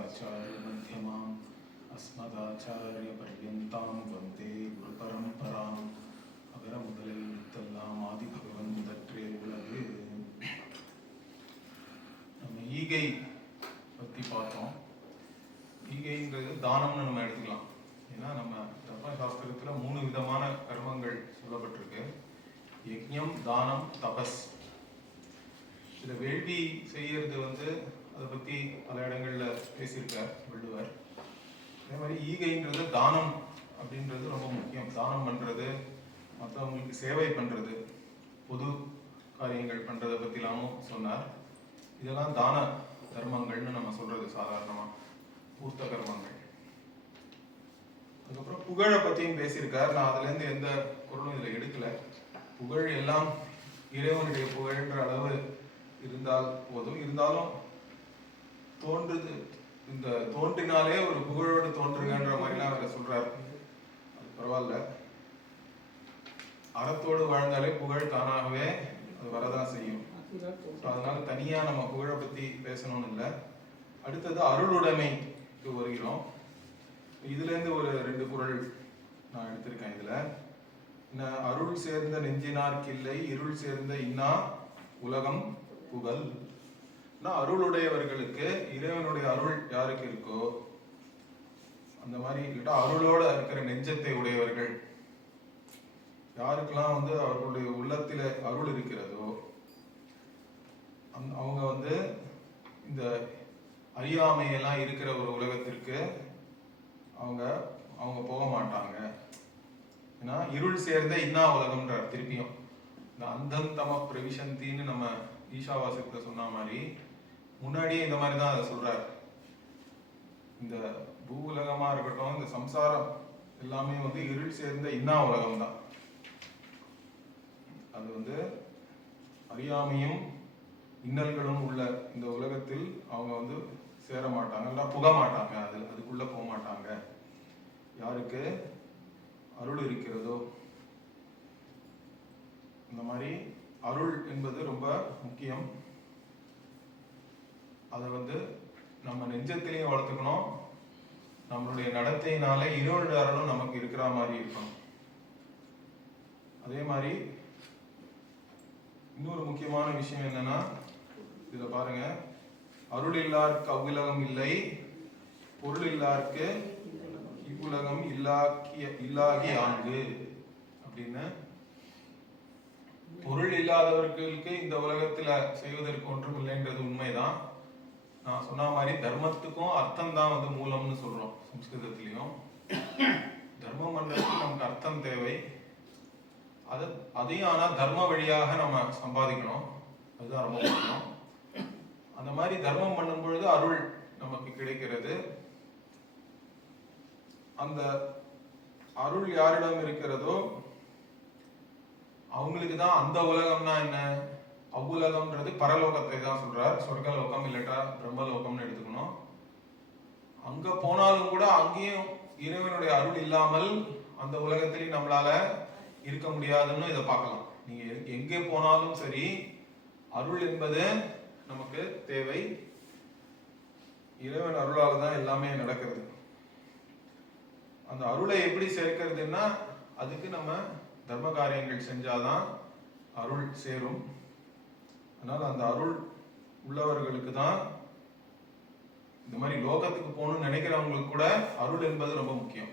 शङ्कराचार्यमध्यमाम् अस्मदाचार्यपर्यन्तां वन्दे गुरुपरम्पराम् அகர முதலில் வித்தெல்லாம் ஆதி பகவன் முதற்றே உலகு. நம்ம ஈகை பற்றி பார்த்தோம். ஈகைன்றது தானம்னு நம்ம எடுத்துக்கலாம். ஏன்னா நம்ம தர்மசாஸ்திரத்தில் 3 விதமான கர்மங்கள் சொல்லப்பட்டிருக்கு. யஜ்ஞம், தானம், தபஸ். இதில் வேள்வி செய்யறது அதை பற்றி பல இடங்களில் பேசியிருக்கார் வள்ளுவர். அதே மாதிரி ஈகைன்றது தானம் அப்படின்றது ரொம்ப முக்கியம். தானம் பண்ணுறது, மற்றவங்களுக்கு சேவை பண்ணுறது, பொது காரியங்கள் பண்ணுறதை பற்றிலாமும் சொன்னார். இதெல்லாம் தான தர்மங்கள்னு நம்ம சொல்கிறது சாதாரணமாக, பூர்த்த கர்மங்கள். அதுக்கப்புறம் புகழை பற்றியும் பேசியிருக்கார். நான் அதுலேருந்து எந்த பொருளும் இதில் எடுக்கலை. புகழ் எல்லாம் இறைவனுடைய புகழ்ன்ற அளவு இருந்தால் போதும். இருந்தாலும் தோன்றுது, இந்த தோன்றினாலே ஒரு புகழோடு தோன்றுங்கன்ற மாதிரிலாம் அவர் சொல்றார். அது பரவாயில்ல, அறத்தோடு வாழ்ந்தாலே புகழ் தானாகவே அது வரதான் செய்யும். அதனால தனியா நம்ம புகழை பத்தி பேசணும்னு இல்லை. அடுத்தது அருளுடைமைக்கு வருகிறோம். இதுல இருந்து ஒரு 2 குறள் நான் எடுத்திருக்கேன். இதுல அருள் சேர்ந்த நெஞ்சினார்க்கில்லை, இருள் சேர்ந்த இன்னா உலகம் புகழ். அருளுடையவர்களுக்கு இறைவனுடைய அருள் யாருக்கு இருக்கோ அந்த மாதிரி அருளோட இருக்கிற நெஞ்சத்தை உடையவர்கள் யாருக்கெல்லாம் அவர்களுடைய உள்ளத்தில அருள் இருக்கிறதோ அவங்க இந்த அறியாமையெல்லாம் இருக்கிற ஒரு உலகத்திற்கு அவங்க போக மாட்டாங்க. ஏன்னா இருள் சேர்ந்த இன்னா உலகம்ன்றார். திருப்பியும் இந்த அந்தம் தம பிரவிசந்தின்னு நம்ம ஈஷாவாசத்தை சொன்ன மாதிரி முன்னாடியே இந்த மாதிரி தான் அதை சொல்றாரு. இந்த பூ உலகமா இருக்கட்டும், இந்த சம்சாரம் எல்லாமே இருள் சேர்ந்த இன்னா உலகம் தான். அது அறியாமையும் இன்னல்களும் உள்ள இந்த உலகத்தில் அவங்க சேர மாட்டாங்க, எல்லாம் புக மாட்டாங்க, அதுக்குள்ள போக மாட்டாங்க. யாருக்கு அருள் இருக்கிறதோ. இந்த மாதிரி அருள் என்பது ரொம்ப முக்கியம். அதை நம்ம நெஞ்சத்திலையும் வளர்த்துக்கணும். நம்மளுடைய நடத்தையினால இருள் அருளும் நமக்கு இருக்கிற மாதிரி இருக்கணும். அதே மாதிரி இன்னொரு முக்கியமான விஷயம் என்னன்னா, இதுல பாருங்க, அருள் இல்லாருக்கு அவ்வுலகம் இல்லை, பொருள் இல்லாருக்கு இவ்வுலகம் இல்லாகி ஆங்கு அப்படின்னு. பொருள் இல்லாதவர்களுக்கு இந்த உலகத்துல செய்வதற்கு ஒன்றும் இல்லைன்றது உண்மைதான். நான் சொன்ன மாதிரி தர்மத்துக்கும் அர்த்தம் தான் மூலம்னு சொல்றோம் சம்ஸ்கிருதத்திலையும். தர்மம் பண்றதுக்கு நமக்கு அர்த்தம் தேவை. அதையும் ஆனா தர்ம வழியாக நம்ம சம்பாதிக்கணும். அதுதான் ரொம்ப முக்கியம். அந்த மாதிரி தர்மம் பண்ணும் பொழுது அருள் நமக்கு கிடைக்கிறது. அந்த அருள் யாரிடம் இருக்கிறதோ அவங்களுக்கு தான் அந்த உலகம்னா என்ன, அவ்வுலகம்ன்றது பரலோகத்தை தான் சொல்றார். சொர்க்கலோகம் இல்லட்டா பிரம்மலோகம்னு எடுத்துக்கணும். அங்க போனாலும் கூட அங்கேயும் இறைவனுடைய அருள் இல்லாமல் அந்த உலகத்திலேயும் நம்மளால இருக்க முடியாதுன்னு இதை பார்க்கலாம். நீங்க எங்கே போனாலும் சரி, அருள் என்பது நமக்கு தேவை. இறைவன் அருளால தான் எல்லாமே நடக்கிறது. அந்த அருளை எப்படி சேர்க்கிறதுன்னா, அதுக்கு நம்ம தர்ம காரியங்கள் செஞ்சாதான் அருள் சேரும். அதனால அந்த அருள் உள்ளவர்களுக்கு தான், இந்த மாதிரி லோகத்துக்கு போகணும்னு நினைக்கிறவங்களுக்கு கூட அருள் என்பது ரொம்ப முக்கியம்.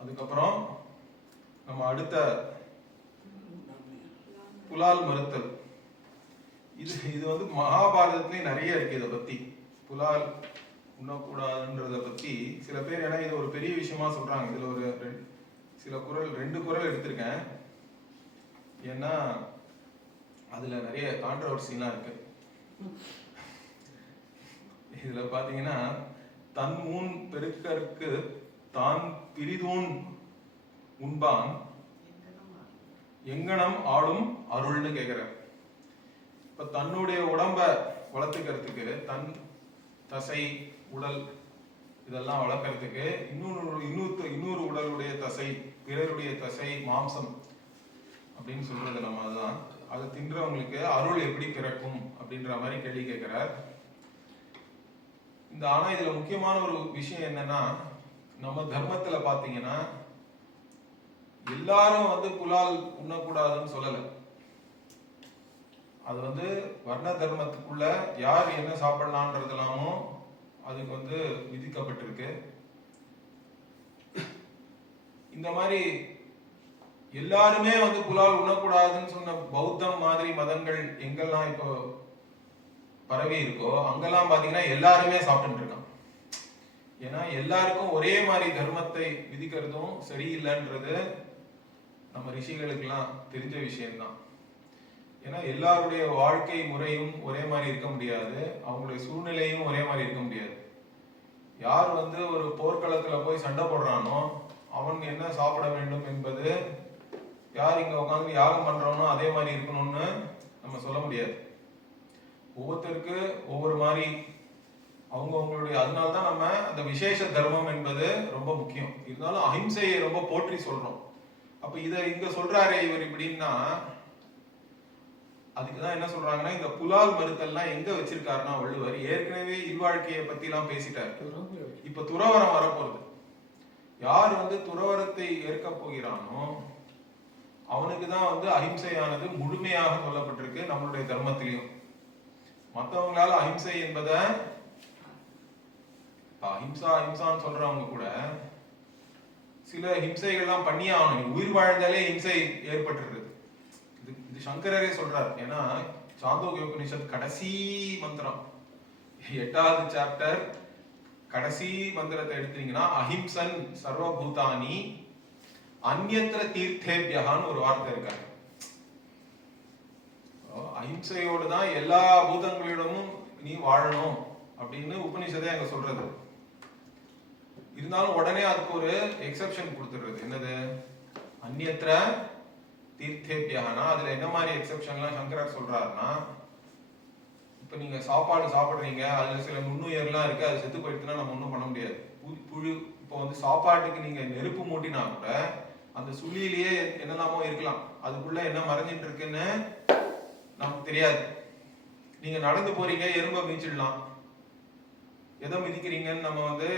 அதுக்கப்புறம் நம்ம அடுத்த புலால் மறுத்தல். இது மகாபாரதத்திலேயே நிறைய இருக்கு. இதை பத்தி புலால் உண்ணக்கூடாதுன்றத பத்தி சில பேர், ஏன்னா இது ஒரு பெரிய விஷயமா சொல்றாங்க. இதுல ஒரு சில குறள், 2 குறள் எடுத்திருக்கேன். ஏன்னா அதுல நிறைய கான்ட்ரவர்சிலாம் இருக்கு. இதுல பாத்தீங்கன்னா, தன் முன் பெருக்கற்கு தான் பிரிதூன் உண்பான் எங்கனம் ஆளும் அருள்னு கேக்குறார். இப்ப தன்னுடைய உடம்ப வளர்த்துக்கிறதுக்கு, தன் தசை உடல் இதெல்லாம் வளர்க்கறதுக்கு இன்னொரு உடலுடைய தசை, பிறருடைய தசை, மாம்சம் அப்படின்னு சொல்றது நம்ம. அதுதான் அதை தின்றவங்களுக்கு அருள் எப்படி பிறக்கும் அப்படின்ற மாதிரி கேள்வி கேட்கிறார். ஆனா இதுல முக்கியமான ஒரு விஷயம் என்னன்னா, நம்ம தர்மத்துல பாத்தீங்கன்னா எல்லாரும் வந்து புலால் உண்ணக்கூடாதுன்னு சொல்லல. அது வந்து வர்ண தர்மத்துக்குள்ள யார் என்ன சாப்பிடலான்றதெல்லாமும் அதுக்கு வந்து விதிக்கப்பட்டிருக்கு. இந்த மாதிரி எல்லாருமே வந்து புலால் உண்ணக்கூடாதுன்னு சொன்ன பௌத்தம் மாதிரி மதங்கள் எங்கெல்லாம் இப்போ பரவி இருக்கோ அங்கெல்லாம் பாத்தீங்கன்னா எல்லாருமே சாப்பிட்டு இருக்கான். ஏன்னா எல்லாருக்கும் ஒரே மாதிரி தர்மத்தை விதிக்கிறதும் சரியில்லைன்றது நம்ம ரிஷிகளுக்கெல்லாம் தெரிஞ்ச விஷயம்தான். ஏன்னா எல்லாருடைய வாழ்க்கை முறையும் ஒரே மாதிரி இருக்க முடியாது, அவங்களுடைய சூழ்நிலையும் ஒரே மாதிரி இருக்க முடியாது. யார் வந்து ஒரு போர்க்களத்துல போய் சண்டை போடுறானோ அவன் என்ன சாப்பிட வேண்டும் என்பது யார் இங்க உட்காந்து யாகம் பண்றோனோ அதே மாதிரி இருக்கணும்னு நம்ம சொல்ல முடியாது. ஒவ்வொருத்தருக்கு ஒவ்வொரு மாதிரி அவங்களுடைய, அதனால்தான் நம்ம அந்த விசேஷ தர்மம் என்பது ரொம்ப முக்கியம். இருந்தாலும் அஹிம்சையை ரொம்ப போற்றி சொல்றோம். அப்ப இத இங்க சொல்றாரு இவர் இப்படின்னா, அதுக்குதான் என்ன சொல்றாங்கன்னா, இந்த புலால் மறுத்தல்லாம் எங்க வச்சிருக்காருன்னா வள்ளுவர் ஏற்கனவே இல்வாழ்க்கையை பத்தி எல்லாம் பேசிட்டாரு. இப்ப துறவரம் வரப்போகுது. யார் வந்து துறவரத்தை ஏற்க போகிறானோ அவனுக்குதான் வந்து அஹிம்சையானது முழுமையாக சொல்லப்பட்டிருக்கு நம்மளுடைய தர்மத்திலையும். மற்றவங்களால அஹிம்சை என்பத அஹிம்சா அஹிம்சான்னு சொல்றவங்க கூட சில ஹிம்சைகள்லாம் பண்ணியே ஆகணும். உயிர் வாழ்ந்தாலே ஹிம்சை ஏற்பட்டுருது. இது சங்கரரே சொல்றாரு. ஏன்னா சாந்தோக்கிய உபனிஷத் கடைசி மந்திரம் 8வது சாப்டர் கடைசி மந்திரத்தை எடுத்தீங்கன்னா அஹிம்சன் சர்வபூதானி அந்யத்ர தீர்த்தேபியகான்னு ஒரு வார்த்தை இருக்காரு. அஹிம்சையோடு தான் எல்லா பூதங்களிடமும் நீ வாழணும் அப்படின்னு உபனிஷதே அங்க சொல்றது. இருந்தாலும் உடனே அதுக்கு ஒரு எக்ஸெப்ஷன் கொடுத்துடுறது. என்னது? அந்யத்ர தீர்த்தேபியகானா அதுல என்ன மாதிரி எக்ஸெப்ஷன்லாம் சங்கரர் சொல்றாருன்னா, இப்ப நீங்க சாப்பாடு சாப்பிடுறீங்க, அதுல சில நுண்ணுயிர்லாம் இருக்கு, அது செத்து போயிடுச்சுன்னா நம்ம ஒன்றும் பண்ண முடியாது. புழு இப்போ வந்து சாப்பாட்டுக்கு நீங்க நெருப்பு மூட்டினா கூட அந்த சுள்ளியிலேயே என்னெல்லாமோ இருக்கலாம், அதுக்குள்ள என்ன மறைஞ்சிட்டு இருக்குன்னு நமக்கு தெரியாது. நீங்க நடந்து போறீங்க, எறும்பை மீச்சிடலாம். எதை மிதிக்கிறீங்கன்னு நம்ம வந்து,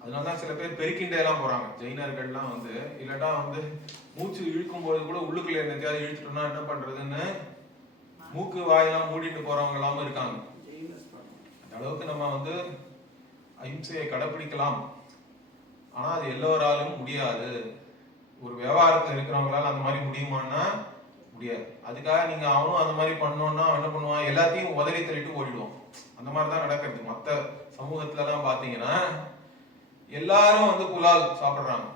அதனாலதான் சில பேர் பெருக்கிண்டே எல்லாம் போறாங்க ஜெயினர்கள்லாம் வந்து. இல்லாட்டா வந்து மூச்சு இழுக்கும் போது கூட உள்ளுக்குள்ள என்னத்தையாவது இழுத்துட்டோம்னா என்ன பண்றதுன்னு மூக்கு வாயெல்லாம் மூடிட்டு போறவங்க எல்லாமே இருக்காங்க. அந்த அளவுக்கு நம்ம வந்து அஹிம்சையை கடைபிடிக்கலாம். ஆனா அது எல்லோராலும் முடியாது. ஒரு வியாபாரத்துல இருக்கிறவங்களால அந்த மாதிரி முடியுமான்னா முடியாது. அதுக்காக நீங்க அவனும் அந்த மாதிரி பண்ணோம்னா என்ன பண்ணுவான், எல்லாத்தையும் உதறி தள்ளிட்டு ஓடிடுவோம். அந்த மாதிரிதான் நடக்கிறது. மற்ற சமூகத்துல எல்லாம் பாத்தீங்கன்னா எல்லாரும் வந்து புலால் சாப்பிடுறாங்க,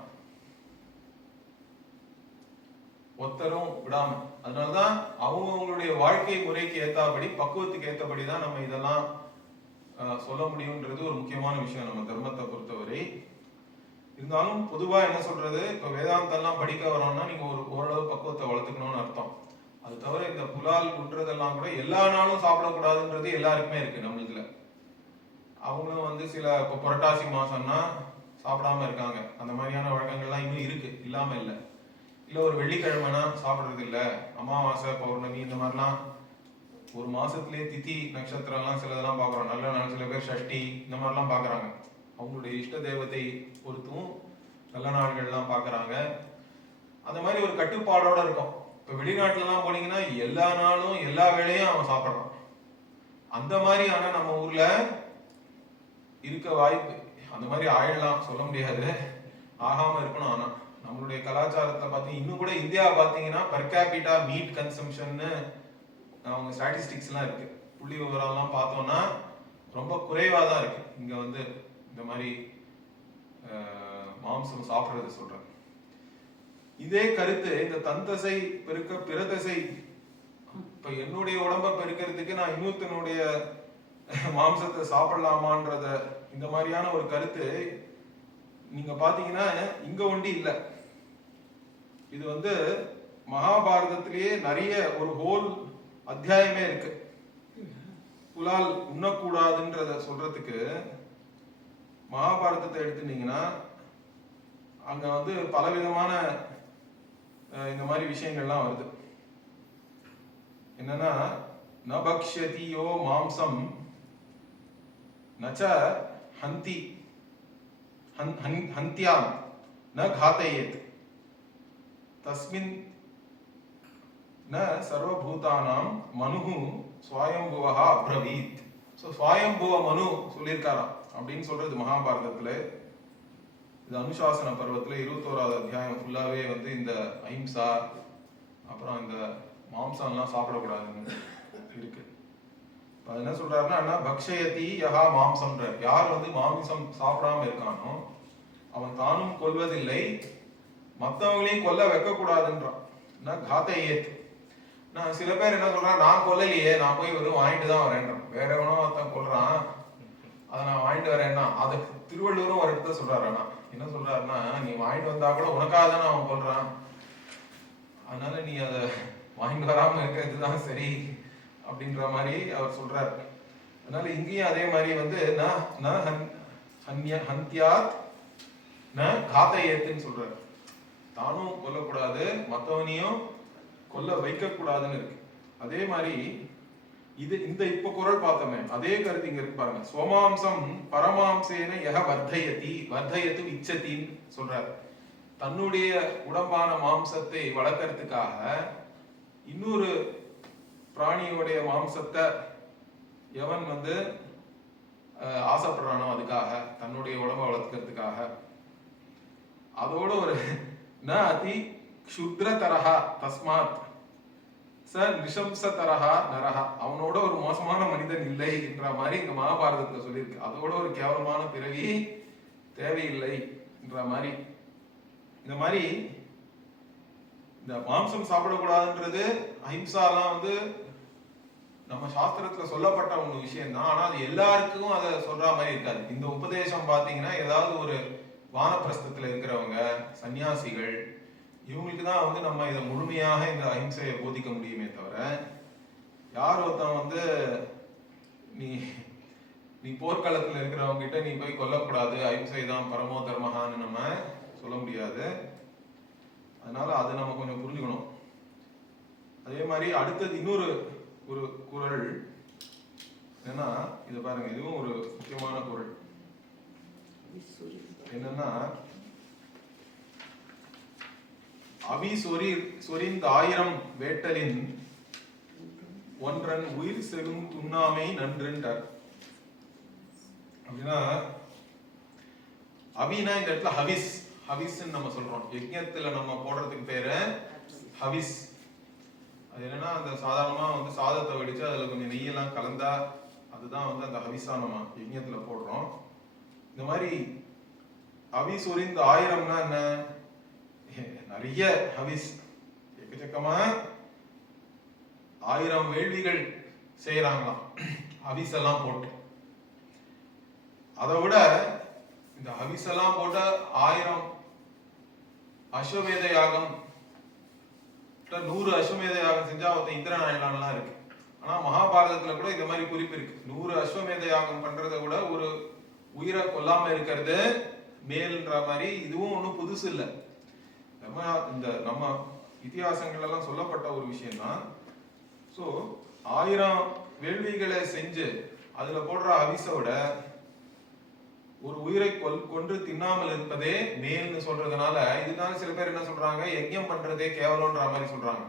ஒத்தரும் விடாம. அதனாலதான் அவங்களுடைய வாழ்க்கை முறைக்கு ஏத்தாபடி, பக்குவத்துக்கு ஏற்றபடிதான் நம்ம இதெல்லாம் சொல்ல முடியும்ன்றது ஒரு முக்கியமான விஷயம் நம்ம தர்மத்தை பொறுத்தவரை. இருந்தாலும் பொதுவா என்ன சொல்றது, இப்ப வேதாந்தெல்லாம் படிக்க வரோம்னா நீங்க ஓரளவு பக்குவத்தை வளர்த்துக்கணும்னு அர்த்தம். அது தவிர இந்த புலால் உண்றதெல்லாம் கூட எல்லா நாளும் சாப்பிடக்கூடாதுன்றது எல்லாருக்குமே இருக்கு நம்மளுக்குல. அவங்களும் வந்து சில இப்போ புரட்டாசி மாசம்னா சாப்பிடாம இருக்காங்க. அந்த மாதிரியான வழக்கங்கள்லாம் இன்னும் இருக்கு, இல்லாம இல்லை. இல்லை ஒரு வெள்ளிக்கிழமைனா சாப்பிட்றது இல்லை, அமாவாசை பௌர்ணமி இந்த மாதிரிலாம் ஒரு மாசத்துலேயே திதி நட்சத்திரம்லாம் சிலதெல்லாம் பார்க்குறோம். நல்ல நாள், சில பேர் ஷஷ்டி இந்த மாதிரிலாம் பார்க்குறாங்க. அவங்களுடைய இஷ்ட தெய்வத்தை பொறுத்தும் நல்ல நாள்கள்லாம் பார்க்குறாங்க. அந்த மாதிரி ஒரு கட்டுப்பாடோட இருக்கும். இப்போ வெளிநாட்டுலலாம் போனீங்கன்னா எல்லா நாளும் எல்லா வேளையும் அவன் சாப்பிட்றான். அந்த மாதிரி ஆனால் நம்ம ஊர்ல இருக்க வாய்ப்பு, அந்த மாதிரி ஆயிடலாம், சொல்ல முடியாது, ஆகாம இருக்கணும். ஆனா நம்மளுடைய கலாச்சாரத்தை பார்த்தீங்க, இன்னும் கூட இந்தியா பார்த்தீங்கன்னா பெர் கேபிட்டா மீட் கன்சம்ஷன்னு அவங்க ஸ்டாட்டிஸ்டிக்ஸ்லாம் இருக்கு, புள்ளி விவரம்லாம் பார்த்தோம்னா ரொம்ப குறைவாக தான் இருக்கு. இங்க வந்து இந்த மாதிரி மாம்சம் சாப்பிட்றது சொல்றேன். இதே கருத்து இந்த தந்தசை பெருக்க பிறதசை, இப்ப என்னுடைய உடம்ப பெருக்கிறதுக்கு நான் இன்னொருத்தனுடைய மாம்சத்தை சாப்பிடலாமான்றத, இந்த மாதிரியான ஒரு கருத்து நீங்க பாத்தீங்கன்னா இங்க ஒண்டி இல்லை. இது வந்து மகாபாரதத்திலேயே நிறைய ஒரு ஹோல் அத்தியாயமே இருக்கு புலால் உண்ணக்கூடாதுன்றத சொல்றதுக்கு. மகாபாரதத்தை எடுத்துட்டீங்கன்னா அங்க வந்து பலவிதமான இந்த மாதிரி விஷயங்கள்லாம் வருது. என்னன்னா, நபக்ஷதியோ மாம்சம் நச்ச ஹந்தி ஹந்த்யாம் ந காதயேத் தஸ்மின் ந சர்வபூதானாம் மனுஹு ஸ்வயம்புவஹ அப்ரவீத். ஸோ ஸ்வயம்புவ மனு சொல்லியிருக்காராம் அப்படின்னு சொல்றது மகாபாரதத்துல. இது அனுசாசன பருவத்துல 21வது அத்தியாயம் ஃபுல்லாவே வந்து இந்த அஹிம்சா அப்புறம் இந்த மாம்சம்லாம் சாப்பிடக்கூடாதுன்னு இருக்கு. அது என்ன சொல்றாருன்னா பக்ஷயதி யஹா மாம்சம்ன்ற, யார் வந்து மாமிசம் சாப்பிடாம இருக்கானோ அவன் தானும் கொல்வதில்லை, மற்றவங்களையும் கொல்ல வைக்க கூடாதுன்றான். காதையேத். நான் சில பேர் என்ன சொல்றான், நான் கொல்லலையே, நான் போய் வெறும் வாங்கிட்டு தான் வரேன்றான். வேற எவனோ ஒருத்தன் கொல்றான், அதை நான் வாங்கிட்டு வரேன்னா. அது திருவள்ளுவரும் ஒரு இடத்த சொல்றாரு. என்ன சொல்றாருன்னா, நீ வாங்கிட்டு வந்தா கூட உனக்காக தானே அவன் கொல்றான், அதனால நீ அதை வாங்கிட்டு வராம இருக்கிறது தான் சரி அப்படின்ற மாதிரி அவர் சொல்றாரு. அதனால இங்கேயும் அதே மாதிரி வந்து ஹந்த்யாத் ந காதையேத்துன்னு சொல்றாரு. தானும் கொல்லக்கூடாது, மற்றவனையும் கொல்ல வைக்க கூடாதுன்னு இருக்கு. அதே மாதிரி இது இந்த இப்ப குறள் பார்த்தோமே, அதே கருத்து இங்க இருக்கு பாருங்க. சோமாம்சம் பரமாம்சேன யஹ வர்தயத்து இச்சத்தின்னு சொல்றாரு. தன்னுடைய உடம்பான மாம்சத்தை வளர்க்கறதுக்காக இன்னொரு பிராணியோடைய மாம்சத்தை எவன் வந்து ஆசைப்படுறானோ, அதுக்காக தன்னுடைய உடம்பை வளர்த்துக்கிறதுக்காக, அதோட ஒரு ந அதி க்ஷுத்ர தரஹா தஸ்மாத் ச நிஷம்ச தரஹா நரஹா, அவனோட ஒரு மோசமான மனிதன் இல்லை என்ற மாதிரி இங்க மகாபாரதத்துல சொல்லியிருக்கு. அதோட ஒரு கேவலமான பிறவி தேவையில்லை என்ற மாதிரி. இந்த மாதிரி இந்த மாம்சம் சாப்பிடக்கூடாதுன்றது அஹிம்சாலாம் வந்து நம்ம சாஸ்திரத்துல சொல்லப்பட்ட ஒரு விஷயம் தான். ஆனா அது எல்லாருக்கும் அதை சொல்ற மாதிரி இருக்காது. இந்த உபதேசம் பாத்தீங்கன்னா ஏதாவது ஒரு வானப்பிரஸ்தத்துல இருக்கிறவங்க சன்னியாசிகள் இவங்களுக்கு தான் வந்து நம்ம இதை முழுமையாக இந்த அஹிம்சையை போதிக்க முடியுமே தவிர, யார் ஒருத்தன் வந்து நீ போர்க்களத்துல இருக்கிறவங்க கிட்ட நீ போய் கொல்லக்கூடாது, அஹிம்சை தான் பரமோ தர்மஹான்னு நம்ம சொல்ல முடியாது. அதனால அது நம்ம கொஞ்சம் புரிஞ்சுக்கணும். அதே மாதிரி அடுத்தது இன்னொரு ஒரு குறள் என்னன்னா, இதை பாருங்க, இதுவும் ஒரு முக்கியமான குறள். என்னன்னா, அவி சொரிந்த 1000 வேட்டலின் ஒன்றன் உயிர் செரும் துண்ணாமை நன்றுன்றார். அப்படின்னா அவினா இந்த இடத்துல ஹவிஸ் நம்ம சொல்றோம். யஜ்ஞத்துல நம்ம போடுறதுக்கு பேரு ஹவிஸ். அது என்னன்னா, அந்த சாதாரணமா வந்து சாதத்தை வடிச்சு அதுல கொஞ்சம் நெய்யெல்லாம் கலந்தா அதுதான் வந்து அந்த ஹவிஸா நம்ம யஜ்ஞத்துல போடுறோம். இந்த மாதிரி ஹவிஸ் சொரிந்த 1000னா என்ன, நிறைய ஹவிஸ், எக்கச்சக்கமா 1000 வேள்விகள் செய்யறாங்களாம் ஹவிஸ் எல்லாம் போட்டு. அதை விட இந்த ஹவிஸ் எல்லாம் போட்ட 1000 அஸ்வமேத யாகம் 100 அஸ்வமேத யாகம் செஞ்சா ஒருத்தன் இந்திரன் ஆயிடலாம்லாம் இருக்கு. ஆனா மகாபாரதத்துல கூட இந்த மாதிரி குறிப்பு இருக்கு. 100 அஸ்வமேத யாகம் பண்றதை விட ஒரு உயிரை கொல்லாம இருக்கிறது மேல்ன்ற மாதிரி. இதுவும் ஒன்றும் புதுசு இல்லை. நம்ம இதிகாசங்கள் எல்லாம் சொல்லப்பட்ட ஒரு விஷயம் தான். ஸோ 1000 வேள்விகளை செஞ்சு அதுல போடுற ஹவிஸோட ஒரு உயிரை கொன்று தின்னாமல் இருப்பதே மேல்னு சொல்றதுனால, இதனால சில பேர் என்ன சொல்றாங்க, யஜ்ஞம் பண்றதே கேவலம்ன்ற மாதிரி சொல்றாங்க.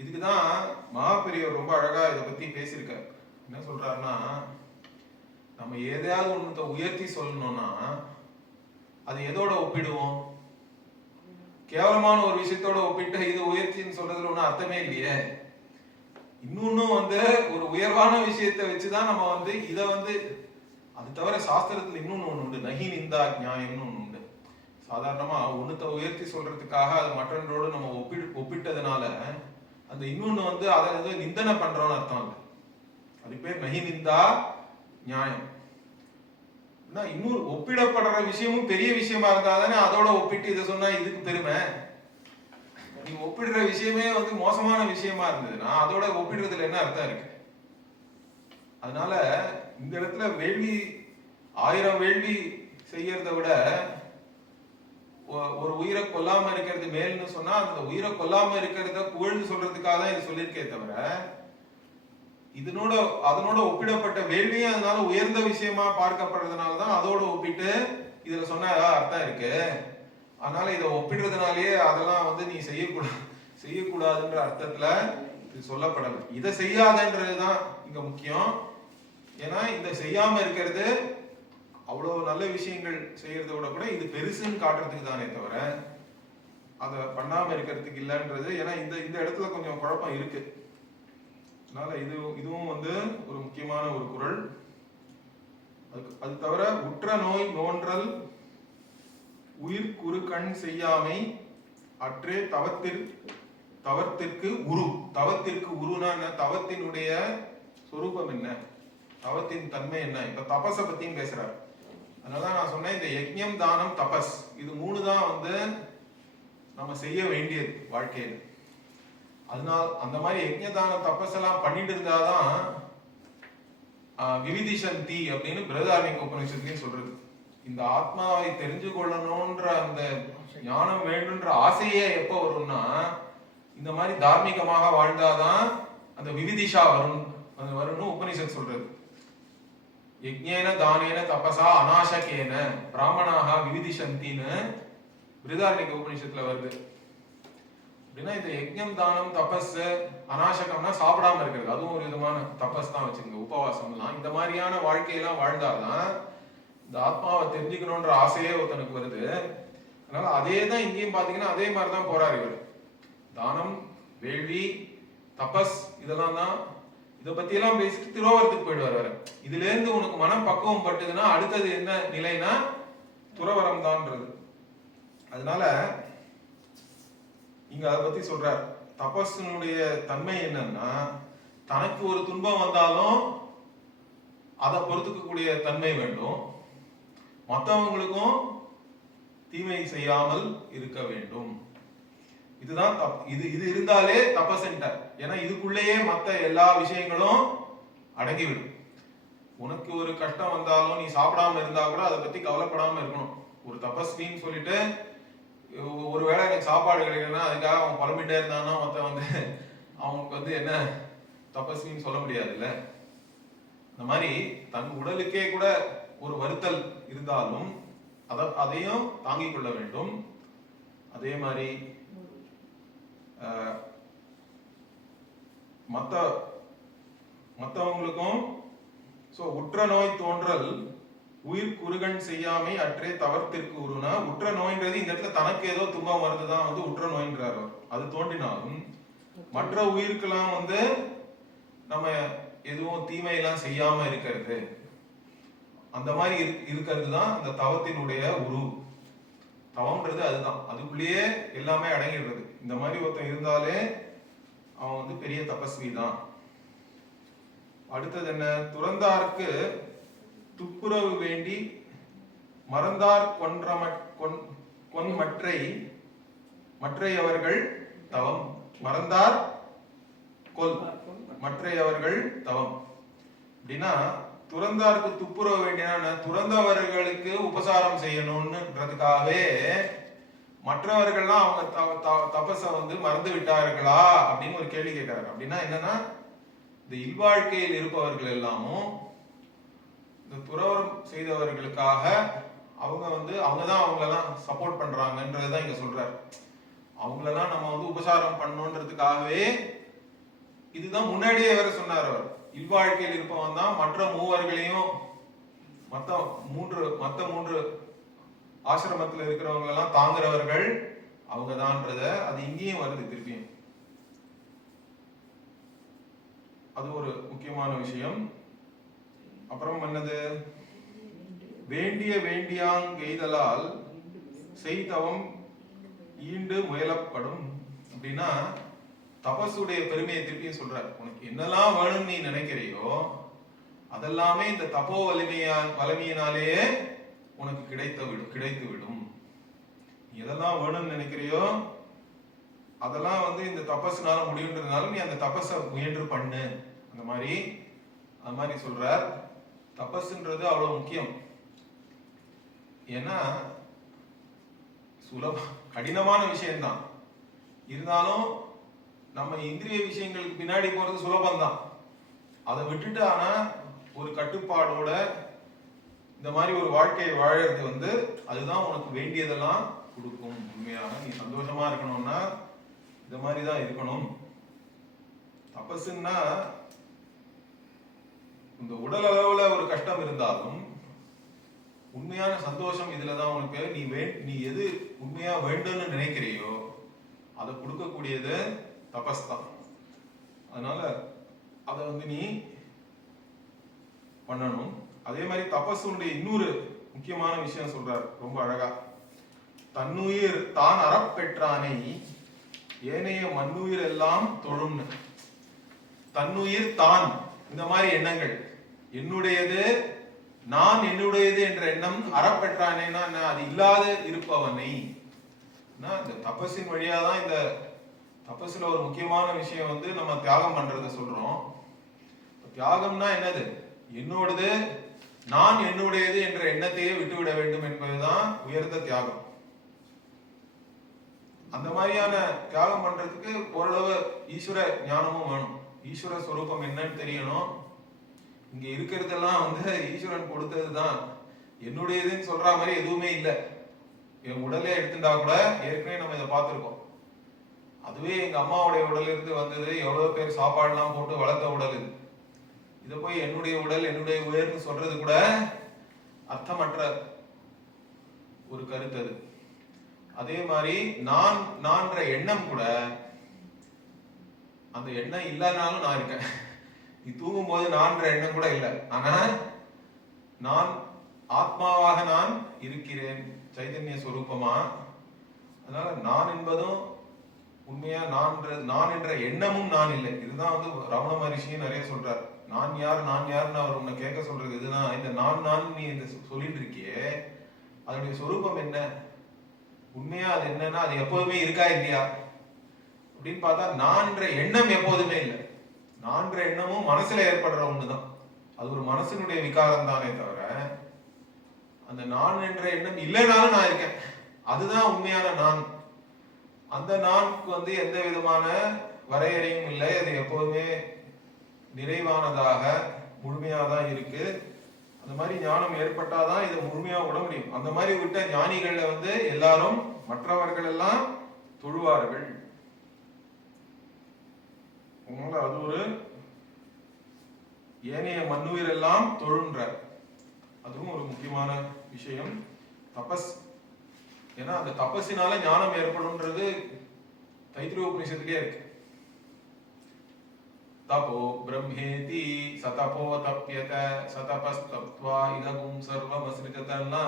இதுக்குதான் மகாபெரியவர் ரொம்ப அழகா இதை பத்தி பேசியிருக்காரு. என்ன சொல்றாருன்னா, நம்ம எதையாவது ஒண்ணு உயர்த்தி சொல்லணும்னா அது எதோட ஒப்பிடுவோம்? கேவலமான ஒரு விஷயத்தோட ஒப்பிட்டு இது உயர்ச்சின்னு சொல்றதுல ஒன்றும் அர்த்தமே இல்லையே. இன்னொன்னும் வந்து ஒரு உயர்வான விஷயத்தை வச்சுதான் நம்ம வந்து இதை வந்து, அது தவிர சாஸ்திரத்துல இன்னொன்னு ஒண்ணு உண்டு, நகி நிந்தா நியாயம்னு ஒண்ணு உண்டு. சாதாரணமா ஒண்ணுத்த உயர்த்தி சொல்றதுக்காக அது மற்றொன்றோடு நம்ம ஒப்பிட்டதுனால அந்த இன்னொன்னு வந்து அதை ஏதோ நிந்தனை பண்றோம்னு அர்த்தம் இல்லை. அது பேர் நகி நிந்தா நியாயம். இன்னொரு ஒப்பிடப்படுற விஷயமும் பெரிய விஷயமா இருந்தா தானே அதோட ஒப்பிட்டு இதை சொன்னா இதுக்கு பெருமை. நீ ஒப்பிடுற விஷயமே வந்து மோசமான விஷயமா இருந்ததுன்னா அதோட ஒப்பிடுறதுல என்ன அர்த்தம் இருக்கு? அதனால இந்த இடத்துல வேள்வி 1000 வேள்வி செய்யறத விட ஒரு உயிரை கொல்லாம இருக்கிறது மேல்னு சொன்னா அந்த உயிரை கொல்லாம இருக்கிறத புகழ்ந்து சொல்றதுக்காக தான் இது சொல்லியிருக்கே தவிர இதனோட அதனோட ஒப்பிடப்பட்ட வேள்வியும் அதனால உயர்ந்த விஷயமா பார்க்கப்படுறதுனாலதான் அதோட ஒப்பிட்டு இதுல சொன்ன அர்த்தம் இருக்கு. அதனால இதை ஒப்பிடுறதுனாலேயே அதெல்லாம் வந்து நீ செய்யக்கூடாதுன்ற அர்த்தத்துல இது சொல்லப்படலை. இதை செய்யாதன்றதுதான் இங்க முக்கியம். ஏன்னா இந்த செய்யாம இருக்கிறது அவ்வளவு நல்ல விஷயங்கள் செய்யறத விட கூட இது பெருசுன்னு காட்டுறதுக்கு தானே தவிர அதை பண்ணாம இருக்கிறதுக்கு இல்லைன்றது. ஏன்னா இந்த இந்த இடத்துல கொஞ்சம் குழப்பம் இருக்கு. அதனால இதுவும் வந்து ஒரு முக்கியமான ஒரு குறள். அது தவிர உற்ற நோய் நோன்றல் உயிர் குறு கண் செய்யாமை அற்றே தவத்திற்கு உரு. தவத்திற்கு உருனா என்ன? தவத்தினுடைய சொரூபம் என்ன, தவத்தின் தன்மை என்ன? இப்ப தபஸை பத்தியும் பேசுறாரு. அதனாலதான் நான் சொன்னேன் இந்த யஜ்ஞம் தானம் தபஸ் இது மூணு தான் வந்து நம்ம செய்ய வேண்டியது வாழ்க்கையில. அதனால அந்த மாதிரி யஜ்ஞ தான தபஸ் எல்லாம் பண்ணிட்டு இருந்தாதான் விவிதிஷந்தி அப்படின்னு பிரதாரணிக உபநிஷத்துலயும் சொல்றது. இந்த ஆத்மாவை தெரிஞ்சு கொள்ளணும்ன்ற அந்த ஞானம் வேண்டும்ன்ற ஆசையே எப்ப வரும்னா இந்த மாதிரி தார்மீகமாக வாழ்ந்தாதான் அந்த விவிதிஷா வரும்னு உபநிஷத் சொல்றது. யஜ்ஞேன தானேன தபசா அநாசகேன பிராமணாக விவிதிஷந்தின்னு பிருதாரணிக உபநிஷத்துல வருது. அப்படின்னா இந்த யஜ்ஞம் தானம் தபஸ் அநாசகம்னா சாப்பிடாம இருக்கிறது, அதுவும் ஒரு விதமான தபஸ் தான் வச்சுக்கோங்க. உபவாசம்லாம் இந்த மாதிரியான வாழ்க்கையெல்லாம் வாழ்ந்தாதான் இந்த ஆத்மாவை தெரிஞ்சுக்கணும்ன்ற ஆசையே ஒருத்தனுக்கு வருது. அதனால அதே தான் இங்கேயும் பாத்தீங்கன்னா அதே மாதிரிதான் போறாரு இவர். தானம் வேள்வி தபஸ் இதெல்லாம் தான். இதை பத்தி எல்லாம் பேசிட்டு துறவரத்துக்கு போயிடுவார். இதுல இருந்து உனக்கு மனம் பக்குவம் பட்டுதுன்னா அடுத்தது என்ன நிலைனா துறவரம் தான்ன்றது. அதனால இங்க அதை பத்தி சொல்றார். தபஸினுடைய தன்மை என்னன்னா தனக்கு ஒரு துன்பம் வந்தாலும் அதை பொறுத்துக்கக்கூடிய தன்மை வேண்டும், மற்றவங்களுக்கும் தீமை செய்யாமல் இருக்க வேண்டும். இதுதான் இது இருந்தாலே தபஸ் சென்டர். ஏன்னா இதுக்குள்ளேயே மற்ற எல்லா விஷயங்களும் அடங்கிவிடும். உனக்கு ஒரு கஷ்டம் வந்தாலும் நீ சாப்பிடாம இருந்தா கூட அதை பத்தி கவலைப்படாம இருக்கணும். ஒரு தபஸ்வின்னு சொல்லிட்டு ஒருவேளை எனக்கு சாப்பாடு கிடைக்கலன்னா அதுக்காக அவன் புலம்பிட்டே இருந்தான்னா மொத்தம் வந்து அவனுக்கு வந்து என்ன தபஸ்வின்னு சொல்ல முடியாதுல்ல. இந்த மாதிரி தன் உடலுக்கே கூட ஒரு வருத்தல் இருந்தாலும் அதையும் தாங்கிக் கொள்ள வேண்டும். அதே மாதிரி மற்றவங்களுக்கும் உற்ற நோய் தோன்றல் உயிர் குறுகண் செய்யாமை அற்றே தவத்திற்கு உருனா. உற்ற நோய்ன்றது இந்த இடத்துல தனக்கு ஏதோ துன்பம் வருதுதான் வந்து உற்ற நோய்ன்றார். அது தோன்றினாலும் மற்ற உயிருக்கெல்லாம் வந்து நம்ம எதுவும் தீமையெல்லாம் செய்யாம இருக்கிறது, அந்த மாதிரி இருக்கிறது தான் அந்த தவத்தினுடைய உரு. தவம்ன்றது அதுதான், அதுக்குள்ளேயே எல்லாமே அடங்கிடுறது. இந்த மாதிரி ஒருத்தன் இருந்தாலே அவன் வந்து பெரிய தபஸ்வி தான். அடுத்தது என்ன? துறந்தார்க்கு துப்புரவு வேண்டி மறந்தார் மற்றையவர்கள் தவம். மறந்தார் கொல் மற்றையவர்கள் தவம் அப்படின்னா துறந்தாருக்கு துப்புரவு வேண்டிய துறந்தவர்களுக்கு உபசாரம் செய்யணும்ன்றதுக்காகவே மற்றவர்கள்லாம் அவங்க தபஸ வந்து மறந்து விட்டார்களா அப்படின்னு ஒரு கேள்வி கேட்கிறாரு. அப்படின்னா என்னன்னா இந்த இல்வாழ்க்கையில் இருப்பவர்கள் எல்லாமும் இந்த துறவரம் செய்தவர்களுக்காக அவங்கதான் அவங்களெல்லாம் சப்போர்ட் பண்றாங்கன்றதுதான் இங்க சொல்றாரு. அவங்களெல்லாம் நம்ம வந்து உபசாரம் பண்ணணுன்றதுக்காகவே இதுதான் முன்னாடியே வேற சொன்னார் அவர். இல்வாழ்க்கையில் இருப்பவன் தான் மற்ற மூவர்களையும் மற்ற மூன்று ஆசிரமத்தில் இருக்கிறவங்க எல்லாம் தாங்குறவர்கள் அவங்கதான்றத அது இங்கேயும் வருது திருப்பியும். அது ஒரு முக்கியமான விஷயம். அப்புறம் என்னது? வேண்டிய வேண்டியாங்கெய்தலால் செய்தவம் ஈண்டு முயலப்படும் அப்படின்னா தபசுடைய பெருமையை திருப்பியும் சொல்றார். உனக்கு என்னெல்லாம் வேணும்னு நீ நினைக்கிறையோ அதெல்லாமே இந்த தபோ வலிமையினாலேயே உனக்கு கிடைத்து விடும். நீ எதெல்லாம் வேணும்னு நினைக்கிறையோ அதெல்லாம் வந்து இந்த தபஸ்னால முடியுன்றதுனால நீ அந்த தபஸை முயன்று பண்ணு. அந்த மாதிரி சொல்றார். தபஸ்ன்றது அவ்வளவு முக்கியம். ஏன்னா கடினமான விஷயம்தான், இருந்தாலும் நம்ம இந்திரிய விஷயங்களுக்கு பின்னாடி போறது சுலபம்தான். அதை விட்டுட்டு ஆனா ஒரு கட்டுப்பாடோட இந்த மாதிரி ஒரு வாழ்க்கையை வாழறது வந்து அதுதான் உனக்கு வேண்டியதெல்லாம் கொடுக்கும். உண்மையாக நீ சந்தோஷமா இருக்கணும்னா இந்த மாதிரி தான் இருக்கணும். தபசுன்னா இந்த உடல் அளவுல ஒரு கஷ்டம் இருந்தாலும் உண்மையான சந்தோஷம் இதுலதான் உனக்கு. நீ எது உண்மையா வேண்டும்னு நினைக்கிறியோ அதை கொடுக்கக்கூடியது தபஸ் தான். அதனால அதை வந்து நீ பண்ணணும். அதே மாதிரி தபஸுடைய இன்னொரு முக்கியமான விஷயம் சொல்றார் ரொம்ப அழகா. தன்னுயிர் தான் அறப்பெற்றானை ஏனைய மண்ணுயிர் எல்லாம் தொழும்னு. தன்னுயிர் தான் இந்த மாதிரி எண்ணங்கள், என்னுடையது நான் என்னுடையது என்ற எண்ணம் அறப்பெற்றானேன்னா அது இல்லாத இருப்பவனை. இந்த தபஸின் வழியாதான் இந்த தபஸ்ல ஒரு முக்கியமான விஷயம் வந்து நம்ம தியாகம் பண்றத சொல்றோம். தியாகம்னா என்னது? என்னோடது நான் என்னுடையது என்ற எண்ணத்தையே விட்டுவிட வேண்டும் என்பதுதான் உயர்ந்த தியாகம். அந்த மாதிரியான தியாகம் பண்றதுக்கு ஓரளவு ஈஸ்வர ஞானமும் வேணும். ஈஸ்வர ஸ்வரூபம் என்னன்னு தெரியணும். இங்க இருக்கிறதெல்லாம் வந்து ஈஸ்வரன் கொடுத்ததுதான், என்னுடையதுன்னு சொல்ற மாதிரி எதுவுமே இல்லை. என் உடலே எடுத்துட்டா கூட ஏற்கனவே நம்ம இதை பார்த்திருக்கோம். அதுவே எங்க அம்மாவுடைய உடல் இருந்து வந்தது, எவ்வளவு பேர் சாப்பாடுலாம் போட்டு வளர்த்த உடல் இது. இதை போய் என்னுடைய உடல் என்னுடைய உயர்னு சொல்றது கூட அர்த்தமற்ற ஒரு கருத்து அது. அதே மாதிரி நான்ற எண்ணம் கூட, அந்த எண்ணம் இல்லைனாலும் நான் இருக்கேன். நீ தூங்கும் போது நான்ற எண்ணம் கூட இல்லை, ஆனா நான் ஆத்மாவாக நான் இருக்கிறேன், சைதன்ய சொரூபமா. அதனால நான் என்பதும் உண்மையா நான் என்ற எண்ணமும் நான் இல்லை. இதுதான் வந்து ரமண மகரிஷியும் நிறைய சொல்றார். நான் யாருன்னு அவர் உன்னை கேட்க சொல்றது இதுதான். இந்த நான் நீ இந்த சொல்லிட்டு இருக்கியே, அதனுடைய சொரூபம் என்ன? உண்மையா அது என்னன்னா அது எப்போதுமே இருக்கா இல்லையா அப்படின்னு பார்த்தா நான்ற எண்ணம் எப்போதுமே இல்லை. நான்ற எண்ணமும் மனசுல ஏற்படுற ஒண்ணுதான். அது ஒரு மனசினுடைய விகாரம் தானே தவிர அந்த நான் என்ற எண்ணம் இல்லைனாலும் நான் இருக்கேன், அதுதான் உண்மையான நான். அந்த நான்க்கு வந்து எந்த விதமான வரையறையும் இல்லை. அது எப்போதுமே நிறைவானதாக முழுமையாதான் இருக்கு. அந்த மாதிரி ஞானம் ஏற்பட்டாதான் இதை முழுமையா விட முடியும். அந்த மாதிரி விட்ட ஞானிகள்ல வந்து எல்லாரும் மற்றவர்கள் எல்லாம் தொழுவார்கள். அது ஒரு ஏனைய மண்ணுயிர் எல்லாம் தொழுன்ற, அதுவும் ஒரு முக்கியமான விஷயம். தபஸ், ஏன்னா அந்த தபஸினால ஞானம் ஏற்படும்ன்றது தைத்திரிய உபநிஷத்திலே இருக்கு. தபோ பிரம்மேதி சதபோ தப்யத சதபஸ்தப்த்வா இதகும் சர்வம் அஸ்ரிஜதன்னா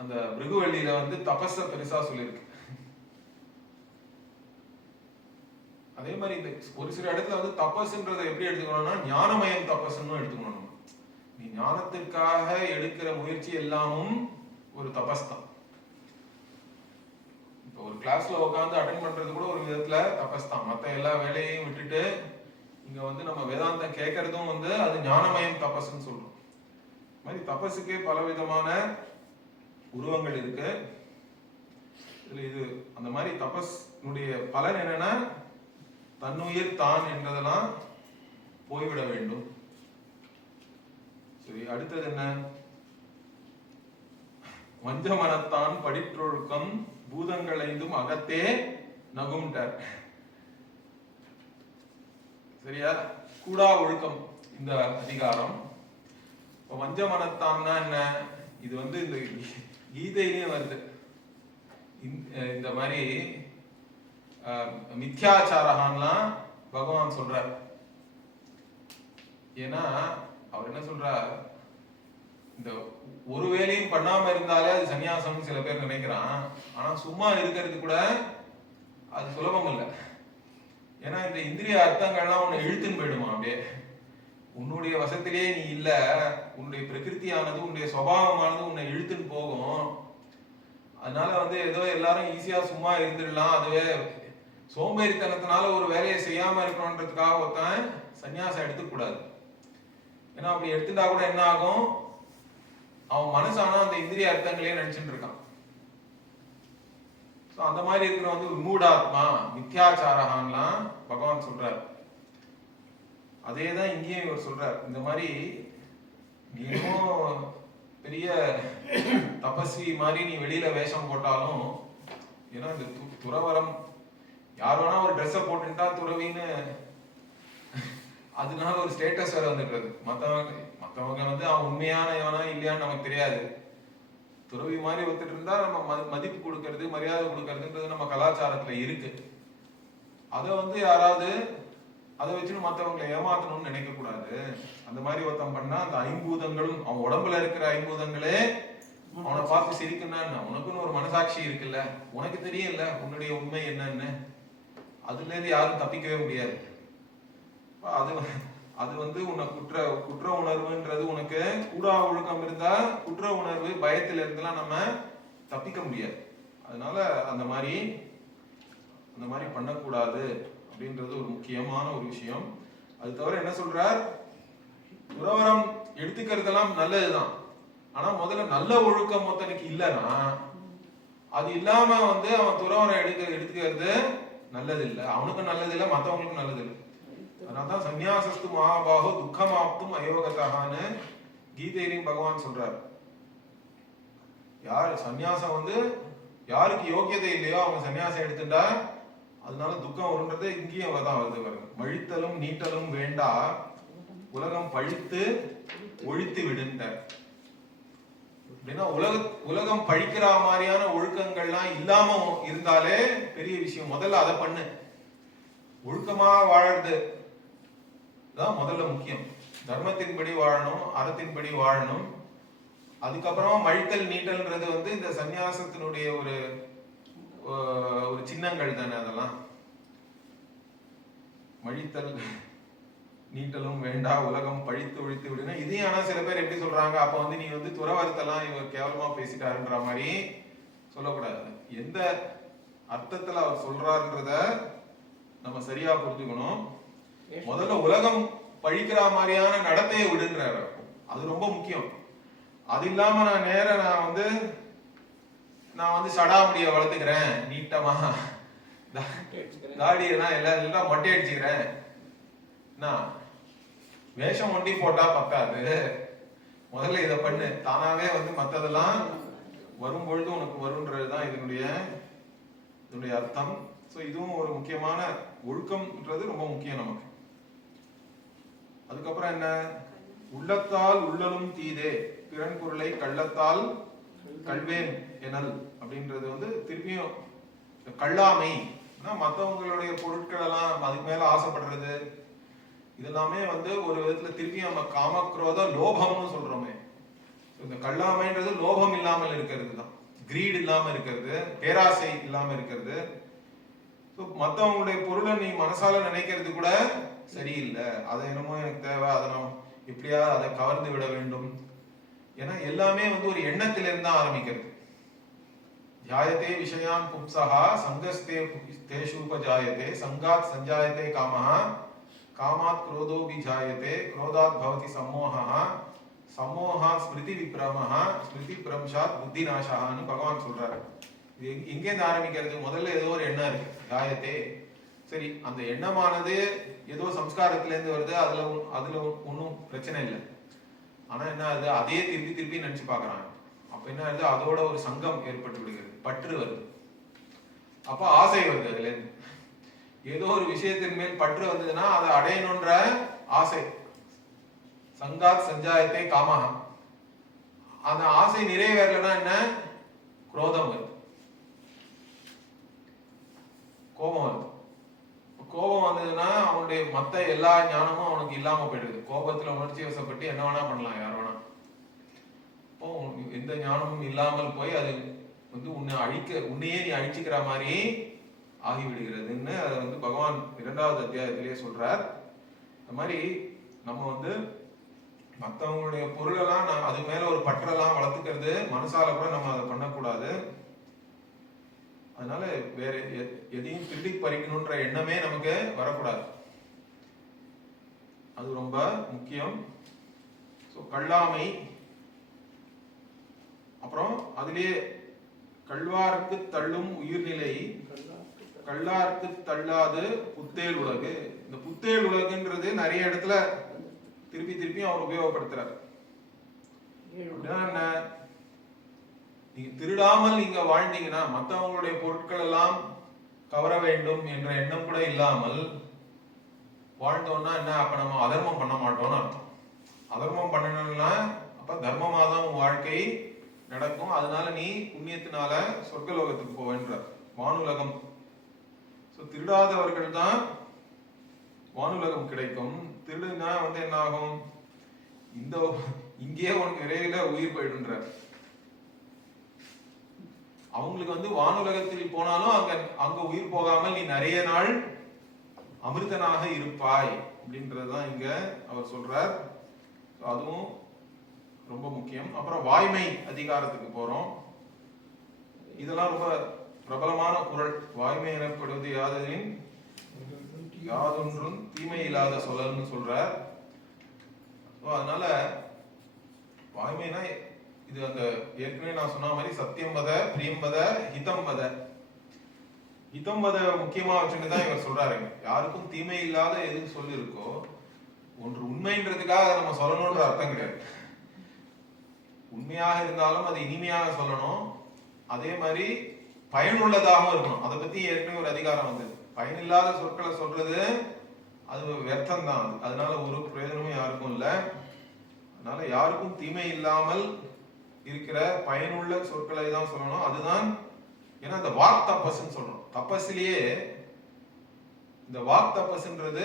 அந்த பிருகுவள்ளியில வந்து தபஸ பெருசா சொல்லியிருக்கு. அதே மாதிரி இந்த ஒரு சில இடத்துல வந்து தபஸ்ன்றதை எப்படி எடுத்துக்கணும்னா ஞானமயம் தபஸ்ன்னு எடுத்துக்கணும். நீ ஞானத்திற்காக எடுக்கிற முயற்சி எல்லாமும் ஒரு தபஸ் தான். இப்போ ஒரு கிளாஸ்ல உட்காந்து அட்டென்ட் பண்றது கூட ஒரு விதத்துல தபஸ் தான். மற்ற எல்லா வேலையையும் விட்டுட்டு இங்க வந்து நம்ம வேதாந்தம் கேட்கறதும் வந்து அது ஞானமயம் தபஸ்ன்னு சொல்றோம். மாதிரி தபஸுக்கே பல விதமான உருவங்கள் இருக்கு. இது அந்த மாதிரி தபஸ்னுடைய பலன் என்னன்னா தன்னுயிர் தான் என்றதெல்லாம் போய்விட வேண்டும். சரி, அடுத்தது என்ன? வஞ்ச மனத்தான் படிற்றொழுக்கம் பூதங்கள் ஐந்தும் அகத்தே நகும்ட்டார். சரியா? கூடா ஒழுக்கம் இந்த அதிகாரம். இப்ப வஞ்ச மனத்தான்னா என்ன? இது வந்து இந்த கீதையிலேயே வருது. இந்த மாதிரி மித்யாச்சாரஹான்லாம் பகவான் சொல்றார். ஏன்னா அவர் என்ன சொல்றார், இந்த ஒரு வேலையும் பண்ணாம இருந்தாலே அது சன்னியாசம் சில பேர் நினைக்கிறான். ஆனா சும்மா இருக்கிறது கூட அது சுலபம் இல்லை. ஏன்னா இந்த இந்திரிய அர்த்தங்கள்லாம் உன்னை இழுத்துன்னு போயிடுமா. அப்படியே உன்னுடைய வசத்திலேயே நீ இல்ல, உன்னுடைய பிரகிருதியானது உன்னுடைய சுபாவமானது உன்னை இழுத்துன்னு போகும். அதனால வந்து ஏதோ எல்லாரும் ஈஸியா சும்மா இருந்துடலாம், அதுவே சோம்பேறித்தனத்தினால ஒரு வேலையை செய்யாம இருக்கணும்ன்றதுக்காக ஒருத்தன் சன்னியாசம் எடுத்துக்கூடாது. ஏன்னா அப்படி எடுத்துட்டா கூட என்ன ஆகும், அவன் மனசானா அந்த இந்திரிய அர்த்தங்களே நினைச்சுட்டு இருக்கான். அந்த மாதிரி இருக்கிற வந்து விமூடாத்மா மித்யாச்சாரஹான்லாம் பகவான் சொல்றார். அதே தான் இங்கேயும் இவர் சொல்றார். இந்த மாதிரி நீயும் பெரிய தபஸ்வி மாதிரி நீ வெளியில வேஷம் போட்டாலும், ஏன்னா இந்த துறவரம் யார் வேணா ஒரு ட்ரெஸ்ஸை போட்டுட்டா துறவின்னு அதனால ஒரு ஸ்டேட்டஸ் வேற வந்துடுறது. மற்றவங்க வந்து அவன் உண்மையான எவனா இல்லையான்னு நமக்கு தெரியாது. துறவி மாதிரி ஒத்துட்டு இருந்தா நம்ம மதிப்பு கொடுக்கறது மரியாதை கொடுக்கறதுன்றது நம்ம கலாச்சாரத்துல இருக்கு. அதை வந்து யாராவது அதை வச்சுன்னு மற்றவங்களை ஏமாத்தணும்னு நினைக்க கூடாது. அந்த மாதிரி ஒருத்தன் பண்ணா அந்த ஐம்பூதங்களும் அவன் உடம்புல இருக்கிற ஐம்பூதங்களே அவனை பார்த்து சிரிக்குன்னா, உனக்குன்னு ஒரு மனசாட்சி இருக்குல்ல, உனக்கு தெரியல உன்னுடைய உண்மை என்னன்னு, அதுல இருந்து யாரும் தப்பிக்கவே முடியாது. அது வந்து உன்னை குற்ற உணர்வுன்றது உனக்கு கூடா ஒழுக்கம் இருந்தா குற்ற உணர்வு பயத்துல இருந்தெல்லாம் நம்ம தப்பிக்க முடியாது. அதனால அந்த மாதிரி பண்ணக்கூடாது அப்படின்றது ஒரு முக்கியமான ஒரு விஷயம். அது தவிர என்ன சொல்றார், துறவரம் எடுத்துக்கிறதெல்லாம் நல்லதுதான். ஆனா முதல்ல நல்ல ஒழுக்கம் ஒருத்தனுக்கு இல்லைன்னா அது இல்லாம வந்து அவன் துறவரம் எடுத்துக்கிறது நல்லது இல்லை, அவனுக்கும் நல்லது இல்லை, மற்றவங்களுக்கும் நல்லது இல்லை. அதனால்தான் சந்நியாசஸ்து மகாபாகோ துக்கமாப்தும் அயோகத்தான்னு கீதையிலையும் பகவான் சொல்றார். யார் சந்நியாசம் வந்து யாருக்கு யோகியதை இல்லையோ அவங்க சன்னியாசம் எடுத்துட்டா அதனால துக்கம் வருன்றது இங்கேயும் தான் வருது பாருங்க. மழித்தலும் நீட்டலும் வேண்டா உலகம் பழித்து ஒழித்து விடுன்ற அப்படின்னா உலகம் பழிக்கிற மாதிரியான ஒழுக்கங்கள்லாம் இல்லாம இருந்தாலே பெரிய விஷயம். முதல்ல அதை பண்ணு. ஒழுக்கமா வாழறது தான் முதல்ல முக்கியம். தர்மத்தின்படி வாழணும், அறத்தின்படி வாழணும். அதுக்கப்புறமா மழித்தல் நீட்டல்ன்றது வந்து இந்த சந்நியாசத்தினுடைய ஒரு சின்னங்கள் தானே. அதெல்லாம் மழித்தல் நீட்டலும் வேண்டா உலகம் பழித்து ஒழித்து விடுனா இதையும். ஆனா சில பேர் எப்படி சொல்றாங்க, அப்ப வந்து நீ வந்து துறவரத்தெல்லாம் இவர் கேவலமா பேசிட்டாருன்ற மாதிரி சொல்லக்கூடாது. எந்த அர்த்தத்துல அவர் சொல்றாருன்றத நம்ம சரியா புரிஞ்சுக்கணும். முதல்ல உலகம் பழிக்கிற மாதிரியான நடத்தையை விடுன்றாரு, அது ரொம்ப முக்கியம். அது இல்லாம நான் வந்து சடாமுடிய வளர்த்துக்கிறேன், நீட்டமா தாடியெல்லாம் எல்லாம் மொட்டை அடிச்சுக்கிறேன், வேஷம் ஒண்டி போட்டா பத்தாது. முதல்ல இதை பண்ணு, தானாவே வந்து மற்றதெல்லாம் வரும்பொழுது உனக்கு வரும்ன்றதுதான் இதனுடைய அர்த்தம். ஸோ இதுவும் ஒரு முக்கியமான ஒழுக்கம்ன்றது ரொம்ப முக்கியம் நமக்கு. அதுக்கப்புறம் என்ன, உள்ளத்தால் உள்ளலும் தீதே பிறன் பொருளை கள்ளத்தால் கல்வேன் எனல் அப்படின்றது வந்து திருப்பியும் கள்ளாமை. மற்றவங்களுடைய பொருட்கள் எல்லாம் அதுக்கு மேல ஆசைப்படுறது இதெல்லாமே வந்து ஒரு விதத்துல திருப்பி நம்ம காமக்ரோத லோபம்னு சொல்றோமே. இந்த கள்ளாமைன்றது லோபம் இல்லாமல் இருக்கிறது தான், கிரீட் இல்லாம இருக்கிறது, பேராசை இல்லாம இருக்கிறது. மற்றவங்களுடைய பொருளை நீ மனசால நினைக்கிறது கூட சரியில்லை. அதை என்னமோ எனக்கு தேவை, அதை நான் எப்படியா அதை கவர்ந்து விட வேண்டும். ஏன்னா எல்லாமே வந்து ஒரு எண்ணத்திலிருந்து தான் ஆரம்பிக்கிறது. ஜாயத்தே விஷயான் புப்சஹா சங்கஸ்தே தேஷூபஜாயத்தே சங்காத் சஞ்சாயத்தே காமஹா காமாத் குரோதோபி ஜாயத்தே குரோதாத் பவதி சம்மோஹா சம்மோஹாத் ஸ்மிருதி விப்ரமஹா ஸ்மிருதி பிரம்ஷாத் புத்தி நாசஹான்னு பகவான் சொல்றாரு. இது எங்கேருந்து ஆரம்பிக்கிறது, முதல்ல ஏதோ ஒரு எண்ணம் இருக்கு ஜாயத்தே. சரி, அந்த எண்ணமானது ஏதோ சம்ஸ்காரத்திலேருந்து வருது, அதுல ஒன்றும் பிரச்சனை இல்லை. ஆனா என்ன ஆகுது, அதே திருப்பி நினைச்சு பாக்குறாங்க. அப்ப என்ன ஆகுது, அதோட ஒரு சங்கம் ஏற்பட்டு விடுகிறது, பற்று வருது. அப்ப ஆசை வருது. அதுல இருந்து ஏதோ ஒரு விஷயத்தின் மேல் பற்று வந்ததுன்னா அதை அடையணுன்ற ஆசை, சங்காத் சஞ்சாயத்தை காமஹா. அந்த ஆசை நிறைவேறலன்னா என்ன, குரோதம் வருது, கோபம் வருது. கோபம் வந்ததுன்னா அவனுடைய மத்த எல்லா ஞானமும் அவனுக்கு இல்லாம போயிடுது. கோபத்துல உணர்ச்சி வசப்பட்டு என்ன வேணா பண்ணலாம், யார் வேணா. அப்போ எந்த ஞானமும் இல்லாமல் போய் அது வந்து உன்னையே நீ அழிச்சுக்கிற மாதிரி ஆகிவிடுகிறதுன்னு அதை வந்து பகவான் 2வது அத்தியாயத்திலேயே சொல்றார். இந்த மாதிரி நம்ம வந்து மற்றவங்களுடைய பொருளெல்லாம் அது மேல ஒரு பற்றெல்லாம் வளர்த்துக்கிறது மனசால கூட நம்ம அதை பண்ணக்கூடாது. அதனால வேற எதையும் திருடி பறிக்கணும்ன்ற எண்ணமே நமக்கு வரக்கூடாது. அது ரொம்ப முக்கியம். கள்ளாமை. அப்புறம் அதிலேயே கள்வார்க்கு தள்ளும் உயிர்நிலை கள்ளார்க்கு தள்ளாது புத்தேல் உலகு. இந்த புத்தேள் உலகுன்றது நிறைய இடத்துல திருப்பி அவர் உபயோகப்படுத்துறார். என்ன, நீங்க திருடாமல் நீங்க வாழ்ந்தீங்கன்னா மற்றவங்களுடைய பொருட்கள் எல்லாம் கவர வேண்டும் என்ற எண்ணம் கூட இல்லாமல் வாழ்ந்தோம்னா என்ன, அப்ப நம்ம அதர்மம் பண்ண மாட்டோம்னு அர்த்தம். அதர்மம் பண்ணணும்னா அப்ப தர்மமா தான் உன் வாழ்க்கை நடக்கும். அதனால நீ புண்ணியத்தினால சொர்க்கலோகத்துக்கு போவேன்ற வானுலகம். திருடாதவர்கள் தான் வானுலகம் கிடைக்கும். திருடுனா என்ன ஆகும், இந்த இங்கேயே உனக்கு விரைவில் உயிர் போயிடுன்ற. அவங்களுக்கு வானுலகத்தில் போனாலும் அங்க உயிர் போகாமல் நீ நிறைய நாள் அமிர்தனாக இருப்பாய் அப்படின்றதுதான் இங்க அவர் சொல்றார். அதுவும் ரொம்ப முக்கியம். அப்புறம் வாய்மை அதிகாரத்துக்கு போறோம். இதெல்லாம் ரொம்ப பிரபலமான குறள். வாய்மை எனப்படுவது யாதெனின் யாதொன்றும் தீமை இல்லாத சொல்லல்னு சொல்றார். அதனால வாய்மைனா இது அந்த ஏற்கனவே நான் சொன்ன மாதிரி சத்தியம் வத, பிரியம் வத, ஹிதம் வத. ஹிதம் வத முக்கியமா வச்சுட்டு தான் இவர் சொல்றாரு. யாருக்கும் தீமை இல்லாத எது சொல்லி இருக்கோ ஒன்று உண்மைன்றதுக்காக நம்ம சொல்லணும்ன்ற அர்த்தம் கிடையாது. உண்மையாக இருந்தாலும் அதை இனிமையாக சொல்லணும். அதே மாதிரி பயனுள்ளதாகவும் இருக்கணும். அதை பத்தி ஏற்கனவே ஒரு அதிகாரம் வந்தது. பயனில்லாத சொற்களை சொல்றது அது வியர்த்தம் தான். அதனால ஒரு பிரயோஜனமும் யாருக்கும் இல்லை. அதனால யாருக்கும் தீமை இல்லாமல் இருக்கிற பயனுள்ள சொற்களை தான் சொல்லணும். அதுதான் ஏன்னா இந்த வாக் தபஸ்ன்னு சொல்றோம். தபஸ்லயே இந்த வாக் தபஸ்ன்றது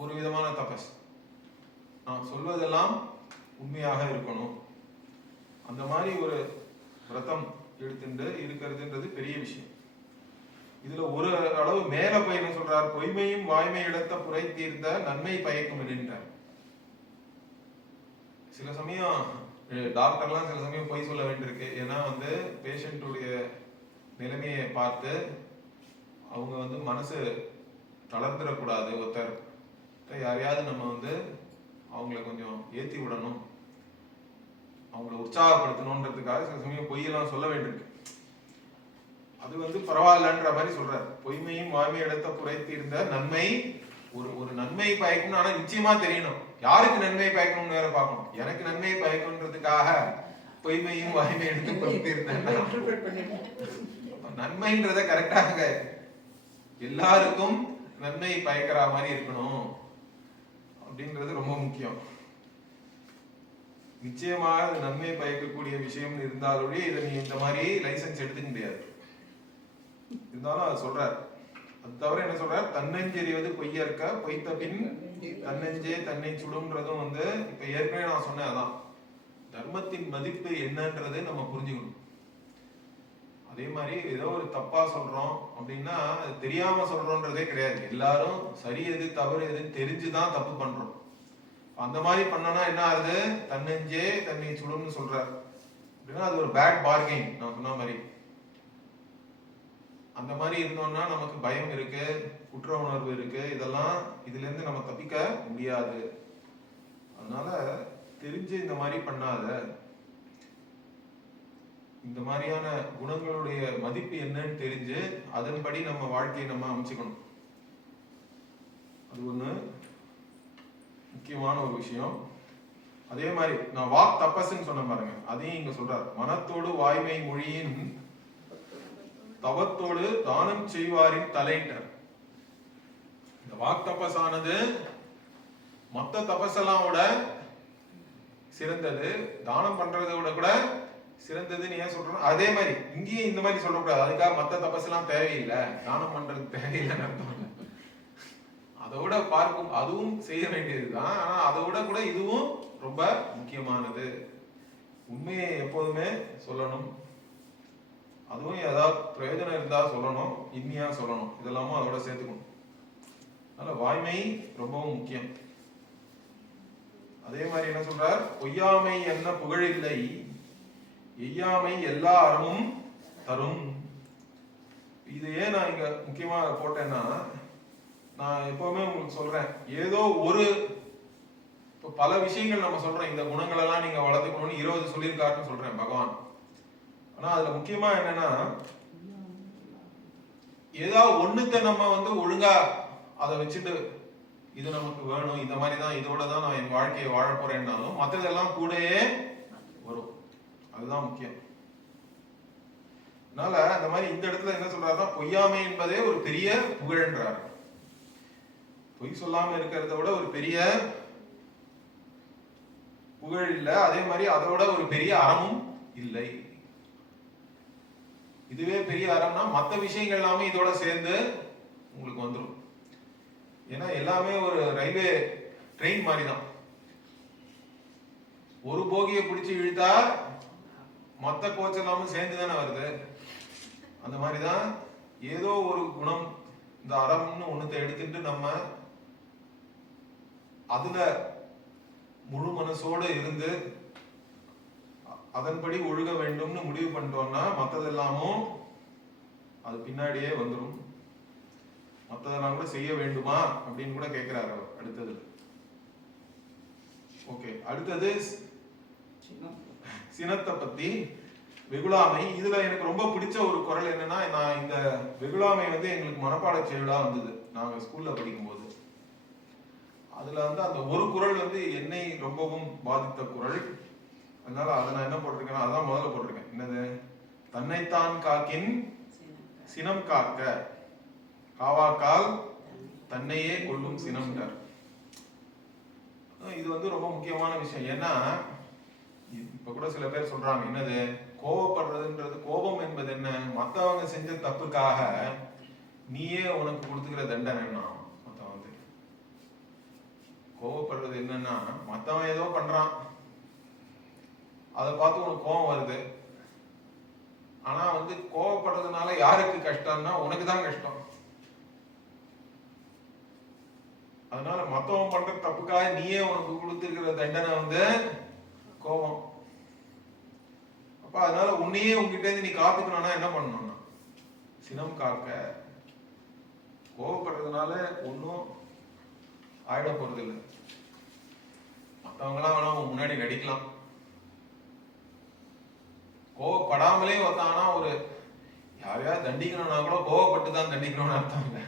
ஒரு விதமான தபஸ். நான் சொல்வதெல்லாம் உண்மையாக இருக்கணும். அந்த மாதிரி ஒரு விரதம் எடுத்துட்டு இருக்கிறதுன்றது பெரிய விஷயம். இதுல ஒரு அளவு மேல போய் என்ன சொல்றார், பொய்மையும் வாய்மை இடத்த புரை தீர்ந்த நன்மை பயக்கும் என்றார். சில சமயம் டாக்டர்லாம் சில சமயம் பொய் சொல்ல வேண்டியிருக்கு. ஏன்னா பேஷண்ட்டுடைய நிலைமையை பார்த்து அவங்க மனசு தளர்ந்துடக்கூடாது. ஒருத்தர் யாரையாவது நம்ம அவங்கள கொஞ்சம் ஏத்தி விடணும், அவங்கள உற்சாகப்படுத்தணும்ன்றதுக்காக சில சமயம் பொய்யெல்லாம் சொல்ல வேண்டியிருக்கு. அது பரவாயில்லன்ற மாதிரி சொல்றாரு. பொய்மையும் வாய்மை இடத்த புரைத்தீர்ந்த நன்மை ஒரு நன்மை பயக்கணும். ஆனா நிச்சயமா தெரியணும் யாருக்கு நன்மை பயக்கணும்னு வேற பார்க்கணும். எனக்கு நன்மை பயக்கணுன்றதுக்காக பொய்மையும் வாய்மை எடுத்து புரைத்தீர்ந்தேன். நன்மைன்றத கரெக்டாக எல்லாருக்கும் நன்மை பயக்கிற மாதிரி இருக்கணும் அப்படின்றது ரொம்ப முக்கியம். நிச்சயமாக நன்மை பயக்கக்கூடிய விஷயம் இருந்தாலும் இதை நீ இந்த மாதிரி லைசன்ஸ் எடுத்துக்க முடியாது. இருந்தாலும் அது சொல்றார். அது தவிர என்ன சொல்றார், தன்னஞ்செறிவது பொய்யற்க பொய்த்த பின் தன்னஞ்சே தன்னை சுடும்ன்றதும் இப்ப ஏற்கனவே நான் சொன்னேன். அதான் தர்மத்தின் மதிப்பு என்னன்றது நம்ம புரிஞ்சுக்கணும். அதே மாதிரி ஏதோ ஒரு தப்பா சொல்றோம் அப்படின்னா அது தெரியாம சொல்றோன்றதே கிடையாது. எல்லாரும் சரி எது தவறு எதுன்னு தெரிஞ்சுதான் தப்பு பண்றோம். அந்த மாதிரி பண்ணனா என்ன ஆகுது, தன்னஞ்சே தன்னை சுடும்னு சொல்றார் அப்படின்னா அது ஒரு பேட் பார்கெயின். நான் சொன்ன மாதிரி அந்த மாதிரி இருந்தோம்னா நமக்கு பயம் இருக்கு, குற்ற உணர்வு இருக்கு. இதெல்லாம் இதுல இருந்து நம்ம தப்பிக்க முடியாது. அதனால தெரிஞ்சு இந்த மாதிரி பண்ணாத. இந்த மாதிரியான குணங்களுடைய மதிப்பு என்னன்னு தெரிஞ்சு அதன்படி நம்ம வாழ்க்கையை நம்ம அமைச்சுக்கணும். அது ஒண்ணு முக்கியமான ஒரு விஷயம். அதே மாதிரி நான் வாக் தபஸ்ன்னு சொன்ன பாருங்க, அதையும் இங்க சொல்றாரு. மனத்தோடு வாய்மை மொழியின் தவத்தோடு தானம் செய்வாரின் தலையிட்டர். இந்த வாக் தபஸ் ஆனது மொத்த தபஸெல்லாம் விட சிறந்தது, தானம் பண்றதை விட கூட சிறந்ததுன்னு ஏன் சொல்றோம். அதே மாதிரி இங்கேயும் இந்த மாதிரி சொல்லக்கூடாது. அதுக்காக மத்த தபஸ் எல்லாம் தேவையில்லை, தானம் பண்றது தேவையில்லைன்னு அர்த்தம். அதோட பார்க்கும் அதுவும் செய்ய வேண்டியதுதான். ஆனா அதோட கூட இதுவும் ரொம்ப முக்கியமானது. உண்மையை எப்போதுமே சொல்லணும். அதுவும் ஏதாவது பிரயோஜனம் இருந்தா சொல்லணும், இனிமையா சொல்லணும். இதெல்லாமும் அதோட சேர்த்துக்கணும். அதனால வாய்மை ரொம்பவும் முக்கியம். அதே மாதிரி என்ன சொல்றார், பொய்யாமை என்ன புகழில்லை, எய்யாமை எல்லா அறமும் தரும். இது ஏன் நான் இங்க முக்கியமா போட்டேன்னா, நான் எப்பவுமே உங்களுக்கு சொல்றேன், ஏதோ ஒரு பல விஷயங்கள் நம்ம சொல்றோம், இந்த குணங்கள் எல்லாம் நீங்க வளர்த்துக்கணும்னு 20 சொல்லியிருக்காருன்னு சொல்றேன் பகவான். ஆனா அதுல முக்கியமா என்னன்னா, ஏதாவது ஒண்ணுத்த நம்ம ஒழுங்கா அதை வச்சுட்டு இது நமக்கு வேணும், இந்த மாதிரி தான், இதோட தான் நான் என் வாழ்க்கையை வாழ போறேன்னாலும் மற்றதெல்லாம் கூடயே வரும். அதுதான் முக்கியம். அதனால அந்த மாதிரி இந்த இடத்துல என்ன சொல்றாருன்னா, பொய்யாமை என்பதே ஒரு பெரிய புகழ்ன்றாரு. பொய் சொல்லாம இருக்கிறத விட ஒரு பெரிய புகழ் இல்லை, அதே மாதிரி அதோட ஒரு பெரிய அறமும் இல்லை. இதுவே பெரிய அறம்னா மற்ற விஷயங்கள் எல்லாமே இதோட சேர்ந்து உங்களுக்கு வந்துடும். ஏன்னா எல்லாமே ஒரு ரயில்வே ட்ரெயின் மாதிரி தான். ஒரு போகியை பிடிச்சி இழுத்தா மற்ற கோச் எல்லாமே சேர்ந்து தானே வருது. அந்த மாதிரிதான் ஏதோ ஒரு குணம், இந்த அறம்னு ஒண்ணுத்தை எடுத்துட்டு நம்ம அதுல முழு மனசோடு இருந்து அதன்படி ஒழுக வேண்டும்னு முடிவு பண்ணிட்டோம்னா மற்றதெல்லாமும் அது பின்னாடியே வந்துடும். மற்றதெல்லாம் கூட செய்ய வேண்டுமா அப்படின்னு கூட கேட்கிறாரு அவர் அடுத்தது. ஓகே, அடுத்தது சினத்தை பத்தி, வெகுளாமை. இதுல எனக்கு ரொம்ப பிடிச்ச ஒரு குறள் என்னன்னா, நான் இந்த வெகுளாமை வந்து எங்களுக்கு மனப்பாட செய்யுளா வந்தது நாங்க ஸ்கூல்ல படிக்கும் போது. அதுல வந்து அந்த ஒரு குறள் வந்து என்னை ரொம்பவும் பாதித்த குறள். அதனால அதை நான் என்ன போட்டிருக்கேன்னா, அதான் முதல்ல போட்டிருக்கேன். என்னது? தன்னைத்தான் காக்கின் சினம் காக்க, காவாக்கால் தன்னையே கொள்ளும் சினம்ன்றார். இது வந்து ரொம்ப முக்கியமான விஷயம். ஏன்னா இப்ப கூட சில பேர் சொல்றாங்க, என்னது கோபப்படுறதுன்றது, கோபம் என்பது என்ன, மத்தவங்க செஞ்ச தப்புக்காக நீயே உனக்கு கொடுத்துக்கிற தண்டனைன்னா. மத்தவங்க வந்து கோபப்படுறது என்னன்னா, மத்தவன் ஏதோ பண்றான், அதை பார்த்து உனக்கு கோபம் வருது. ஆனா வந்து கோபப்படுறதுனால யாருக்கு கஷ்டம்னா உனக்கு தான் கஷ்டம். அதனால மத்தவன் பண்ற தப்புக்காக நீயே உனக்கு கொடுத்திருக்கிற தண்டனை வந்து கோபம். அப்ப அதனால உன்னையே உங்ககிட்ட இருந்து நீ காத்துக்கணும்னா என்ன பண்ணணும்னா சினம் காக்க. கோபப்படுறதுனால ஒன்னும் ஆயிட போறது இல்லை. மத்தவங்க எல்லாம் வேணா முன்னாடி நடிக்கலாம். கோவப்படாமலே ஒருத்தானா ஒரு யாரையாவது தண்டிக்கணும்னா கூட கோவப்பட்டு தான் தண்டிக்கணும்னு அர்த்தம் இல்லை.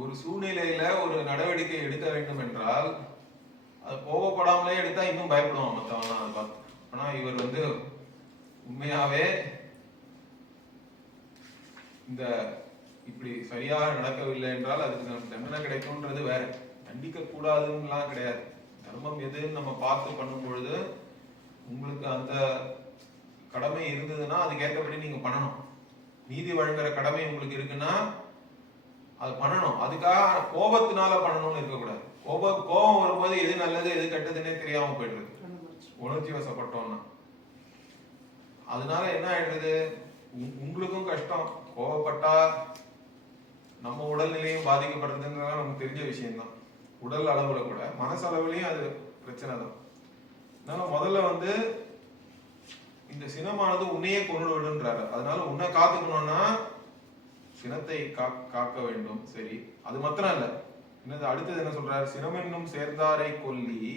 ஒரு சூழ்நிலையில ஒரு நடவடிக்கை எடுக்க வேண்டும் என்றால் அது கோவப்படாமலே எடுத்தா இன்னும் பயப்படுவான் மத்தவங்க அதை பார்த்து. ஆனா இவர் வந்து உண்மையாவே இந்த இப்படி சரியாக நடக்கவில்லை என்றால் அதுக்கு தண்டனை கிடைக்கும்ன்றது வேற. தண்டிக்க கூடாதுன்னுலாம் கிடையாது. தர்மம் எதுன்னு நம்ம பார்த்து பண்ணும் பொழுது உங்களுக்கு அந்த கடமை இருந்ததுன்னா அதுக்கேற்றபடி நீங்க பண்ணணும். நீதி வழங்குற கடமை உங்களுக்கு இருக்குன்னா அது பண்ணணும். அதுக்காக கோபத்தினால பண்ணணும்னு இருக்கக்கூடாது. கோபம் வரும்போது எது நல்லது எது கெட்டதுன்னே தெரியாம போயிடுது, உணர்ச்சி வசப்பட்டோம்னா. அதனால என்ன ஆயிடுறது, உங்களுக்கும் கஷ்டம். கோபப்பட்டா நம்ம உடல்நிலையும் பாதிக்கப்படுறதுன்றதுனால நமக்கு தெரிஞ்ச விஷயம்தான். உடல் அளவுல கூட மனசளவுலயும் அது பிரச்சனை தான். அதனால முதல்ல வந்து இந்த சினமானது உன்னையே கொண்டு விடுன்றாரு. அதனால உன்னை காத்துக்கணும்னா சினத்தை காக்க வேண்டும். சரி, அது மாத்திரம் இல்ல, என்னது அடுத்தது என்ன சொல்றாரு? சினம் என்னும் சேர்ந்தாரை கொல்லி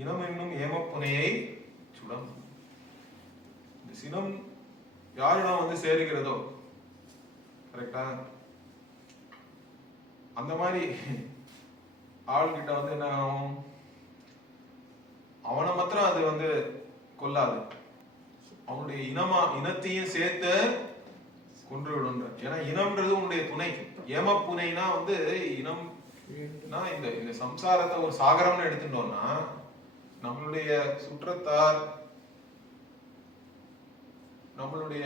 இனம் என்னும் ஏமப்புனையை சுடம். இந்த சினம் யாரிடம் வந்து சேருகிறதோ, கரெக்டா, அந்த மாதிரி ஆள்கிட்ட வந்து என்ன ஆகும், அவனை மாத்திரம் அது வந்து கொல்லாது, அவனுடைய இனத்தையும் சேர்த்து கொன்று விடுன்ற. ஏன்னா இனம்ன்றது உன்னுடைய துணை. ஏமப்புனைனா வந்து இனம்னா இந்த சம்சாரத்தை ஒரு சாகரம்னு எடுத்துட்டோம்னா நம்மளுடைய சுற்றத்தார், நம்மளுடைய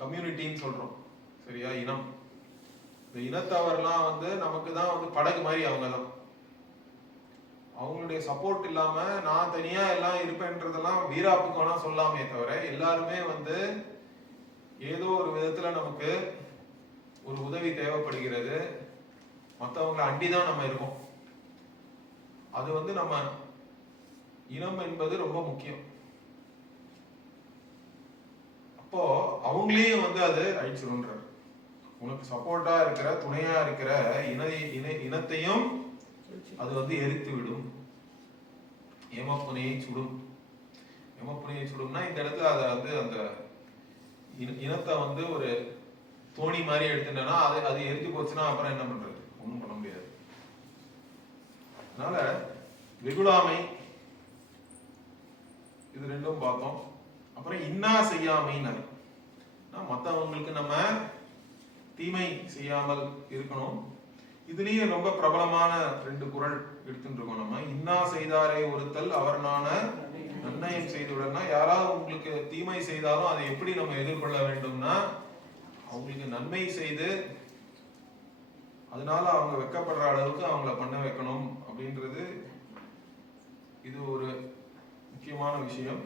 கம்யூனிட்டின்னு சொல்றோம் சரியா. இனம், இந்த இனத்தவர்லாம் வந்து நமக்கு தான் வந்து படகு மாதிரி. அவங்க தான், அவங்களுடைய சப்போர்ட் இல்லாம நான் தனியா எல்லாம் இருப்பேன்றதெல்லாம் வீராப்புக்கான சொல்லாமே தவிர எல்லாருமே வந்து ஏதோ ஒரு விதத்துல நமக்கு ஒரு உதவி தேவைப்படுகிறது. மற்றவங்களை அண்டிதான் நம்ம இருக்கோம். அது வந்து நம்ம இனம் என்பது ரொம்ப முக்கியம். அப்போ அவங்களையும் வந்து அது அழிச்சிருன்றார். உனக்கு சப்போர்ட்டா இருக்கிற துணையா இருக்கிற இனத்தையும் அது வந்து எரித்து விடும். ஏமப்புனையை சுடும். ஏமப்புனையை சுடும்னா இந்த இடத்துல அதை வந்து அந்த இனத்தை வந்து ஒரு தோணி மாதிரி எடுத்துட்டேன்னா அது எரிஞ்சு போச்சுன்னா அப்புறம் என்ன பண்றது, ஒன்றும் பண்ண முடியாது. அதனால வெகுளாமை இது ரெண்டும் பார்த்தோம். அப்புறம் இன்னா செய்யாமைன்னு, மற்றவங்களுக்கு நம்ம தீமை செய்யாமல் இருக்கணும். இதுலயும் ரொம்ப பிரபலமான 2 குறள் எடுத்துட்டு இருக்கோம் நம்ம. இன்னா செய்தாரை ஒருத்தல் அவர்னான நன்னயம் செய்துவிடனா, யாராவது உங்களுக்கு தீமை செய்தாலும் அதை எப்படி நம்ம எதிர்கொள்ள வேண்டும்னா, அவங்களுக்கு நன்மை செய்து அதனால அவங்க வெட்கப்படுற அளவுக்கு அவங்கள பண்ண வைக்கணும் அப்படின்றது இது ஒரு முக்கியமான விஷயம்.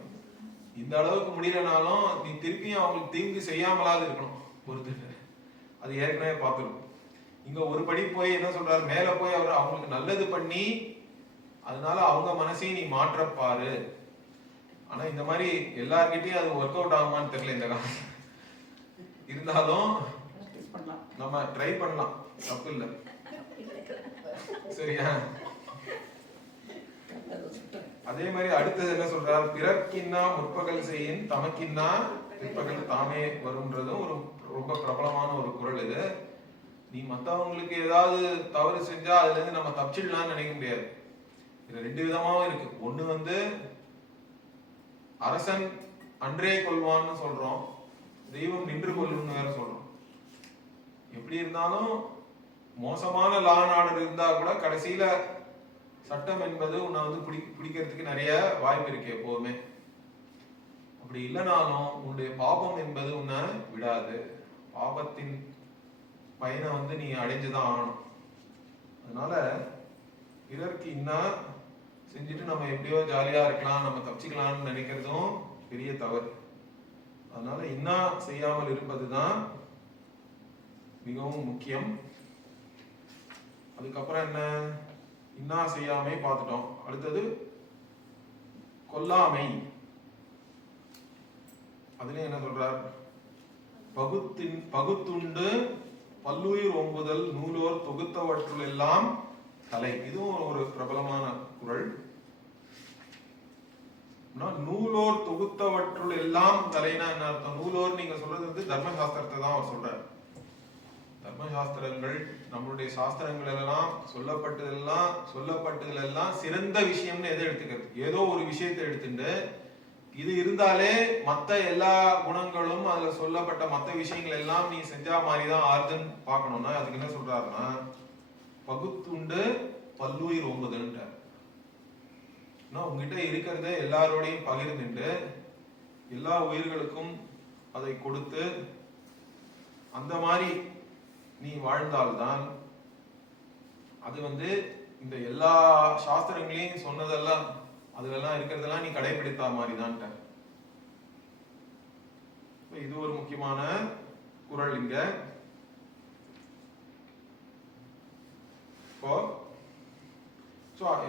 இந்த அளவுக்கு முடியலனாலும் நீ திருப்பியும் அவங்களுக்கு தீங்கு செய்யாமலாது இருக்கணும் பொறுத்து. அது ஏற்கனவே பார்த்துருக்கோம். இங்க ஒரு படி போய் என்ன சொல்றாரு, மேல போய் அவர் அவங்களுக்கு நல்லது பண்ணி அதனால அவங்க மனசையும் நீ மாற்றப்பாரு. ஆனா இந்த மாதிரி எல்லார்கிட்டையும் அது ஒர்க் அவுட் ஆகுமான்னு தெரியல இந்த காலம். இருந்தாலும் நம்ம ட்ரை பண்ணலாம், தப்பு இல்லை. சரியா? அதே மாதிரி அடுத்தது என்ன சொல்றாரு, பிறர்க்கின்னா முற்பகல் செய்யின் தமக்கின்னா பிற்பகல் தாமே வரும்ன்றதும் ஒரு ரொம்ப பிரபலமான ஒரு குறள். இது நீ மற்றவங்களுக்கு ஏதாவது தவறு செஞ்சா அதுல இருந்து நம்ம தப்பிச்சிடலாம்னு நினைக்க முடியாது. இது 2 விதமாவும் இருக்கு. ஒண்ணு அரசன் அன்றே கொள்வான்னு சொல்றோம், தெய்வம் நின்று கொள்ளும்னு வேற சொல்றோம். எப்படி இருந்தாலும் மோசமான லா அண்ட் ஆர்டர் இருந்தா கூட கடைசியில சட்டம் என்பது உன்னை பிடிக்கிறதுக்கு நிறைய வாய்ப்பு இருக்கு எப்போதுமே. அப்படி இல்லைனாலும் உன்னுடைய பாபம் என்பது உன்னை விடாது. பாபத்தின் பயனை நீ அடைஞ்சுதான் ஆகணும். அதனால பிறர்க்கு இன்னா செஞ்சுட்டு நம்ம எப்படியோ ஜாலியா இருக்கலாம், நம்ம தப்பிச்சுக்கலாம்னு நினைக்கிறதும் பெரிய தவறு. அதனால இன்னா செய்யாமல் இருப்பதுதான் மிகவும் முக்கியம். அதுக்கப்புறம் என்ன, இன்னா செய்யாமை பார்த்துட்டோம். அடுத்தது கொல்லாமை. அதுல என்ன சொல்றார், பகுத்துண்டு பல்லுயிர் ஓம்புதல் நூலோர் தொகுத்தவற்றுள் எல்லாம் தலை. இதுவும் ஒரு பிரபலமான குறள். நூலோர் தொகுத்தவற்றுள் எல்லாம் தலைனா என்ன அர்த்தம்? நூலோர் நீங்க சொல்றது தர்மசாஸ்திரத்தை தான் அவர் சொல்றார். தர்மசாஸ்திரங்கள் நம்மளுடைய சாஸ்திரங்கள் எல்லாம் சொல்லப்பட்டதெல்லாம் சிறந்த விஷயம்னு எதை எடுத்துக்கிறது? ஏதோ ஒரு விஷயத்தை எடுத்துட்டு இது இருந்தாலே மற்ற எல்லா குணங்களும் அதுல சொல்லப்பட்ட மற்ற விஷயங்கள் எல்லாம் நீ செஞ்சா மாதிரிதான் ஆறுதுன்னு பார்க்கணும்னா அதுக்கு என்ன சொல்றாருன்னா, பகுத்துண்டு பல்லுயிர் ஓம்புதல்ன்றார். உங்ககிட்ட இருக்கிறத எல்லாரோடையும் பகிர்ந்துட்டு எல்லா உயிர்களுக்கும் அதை கொடுத்து அந்த மாதிரி நீ வாழ்ந்தால்தான் அது இந்த எல்லா சாஸ்திரங்களையும் சொன்னதெல்லாம் அதுல இருக்கிறதெல்லாம் நீ கடைபிடித்தா மாதிரிதான். இது ஒரு முக்கியமான குறள் இங்க.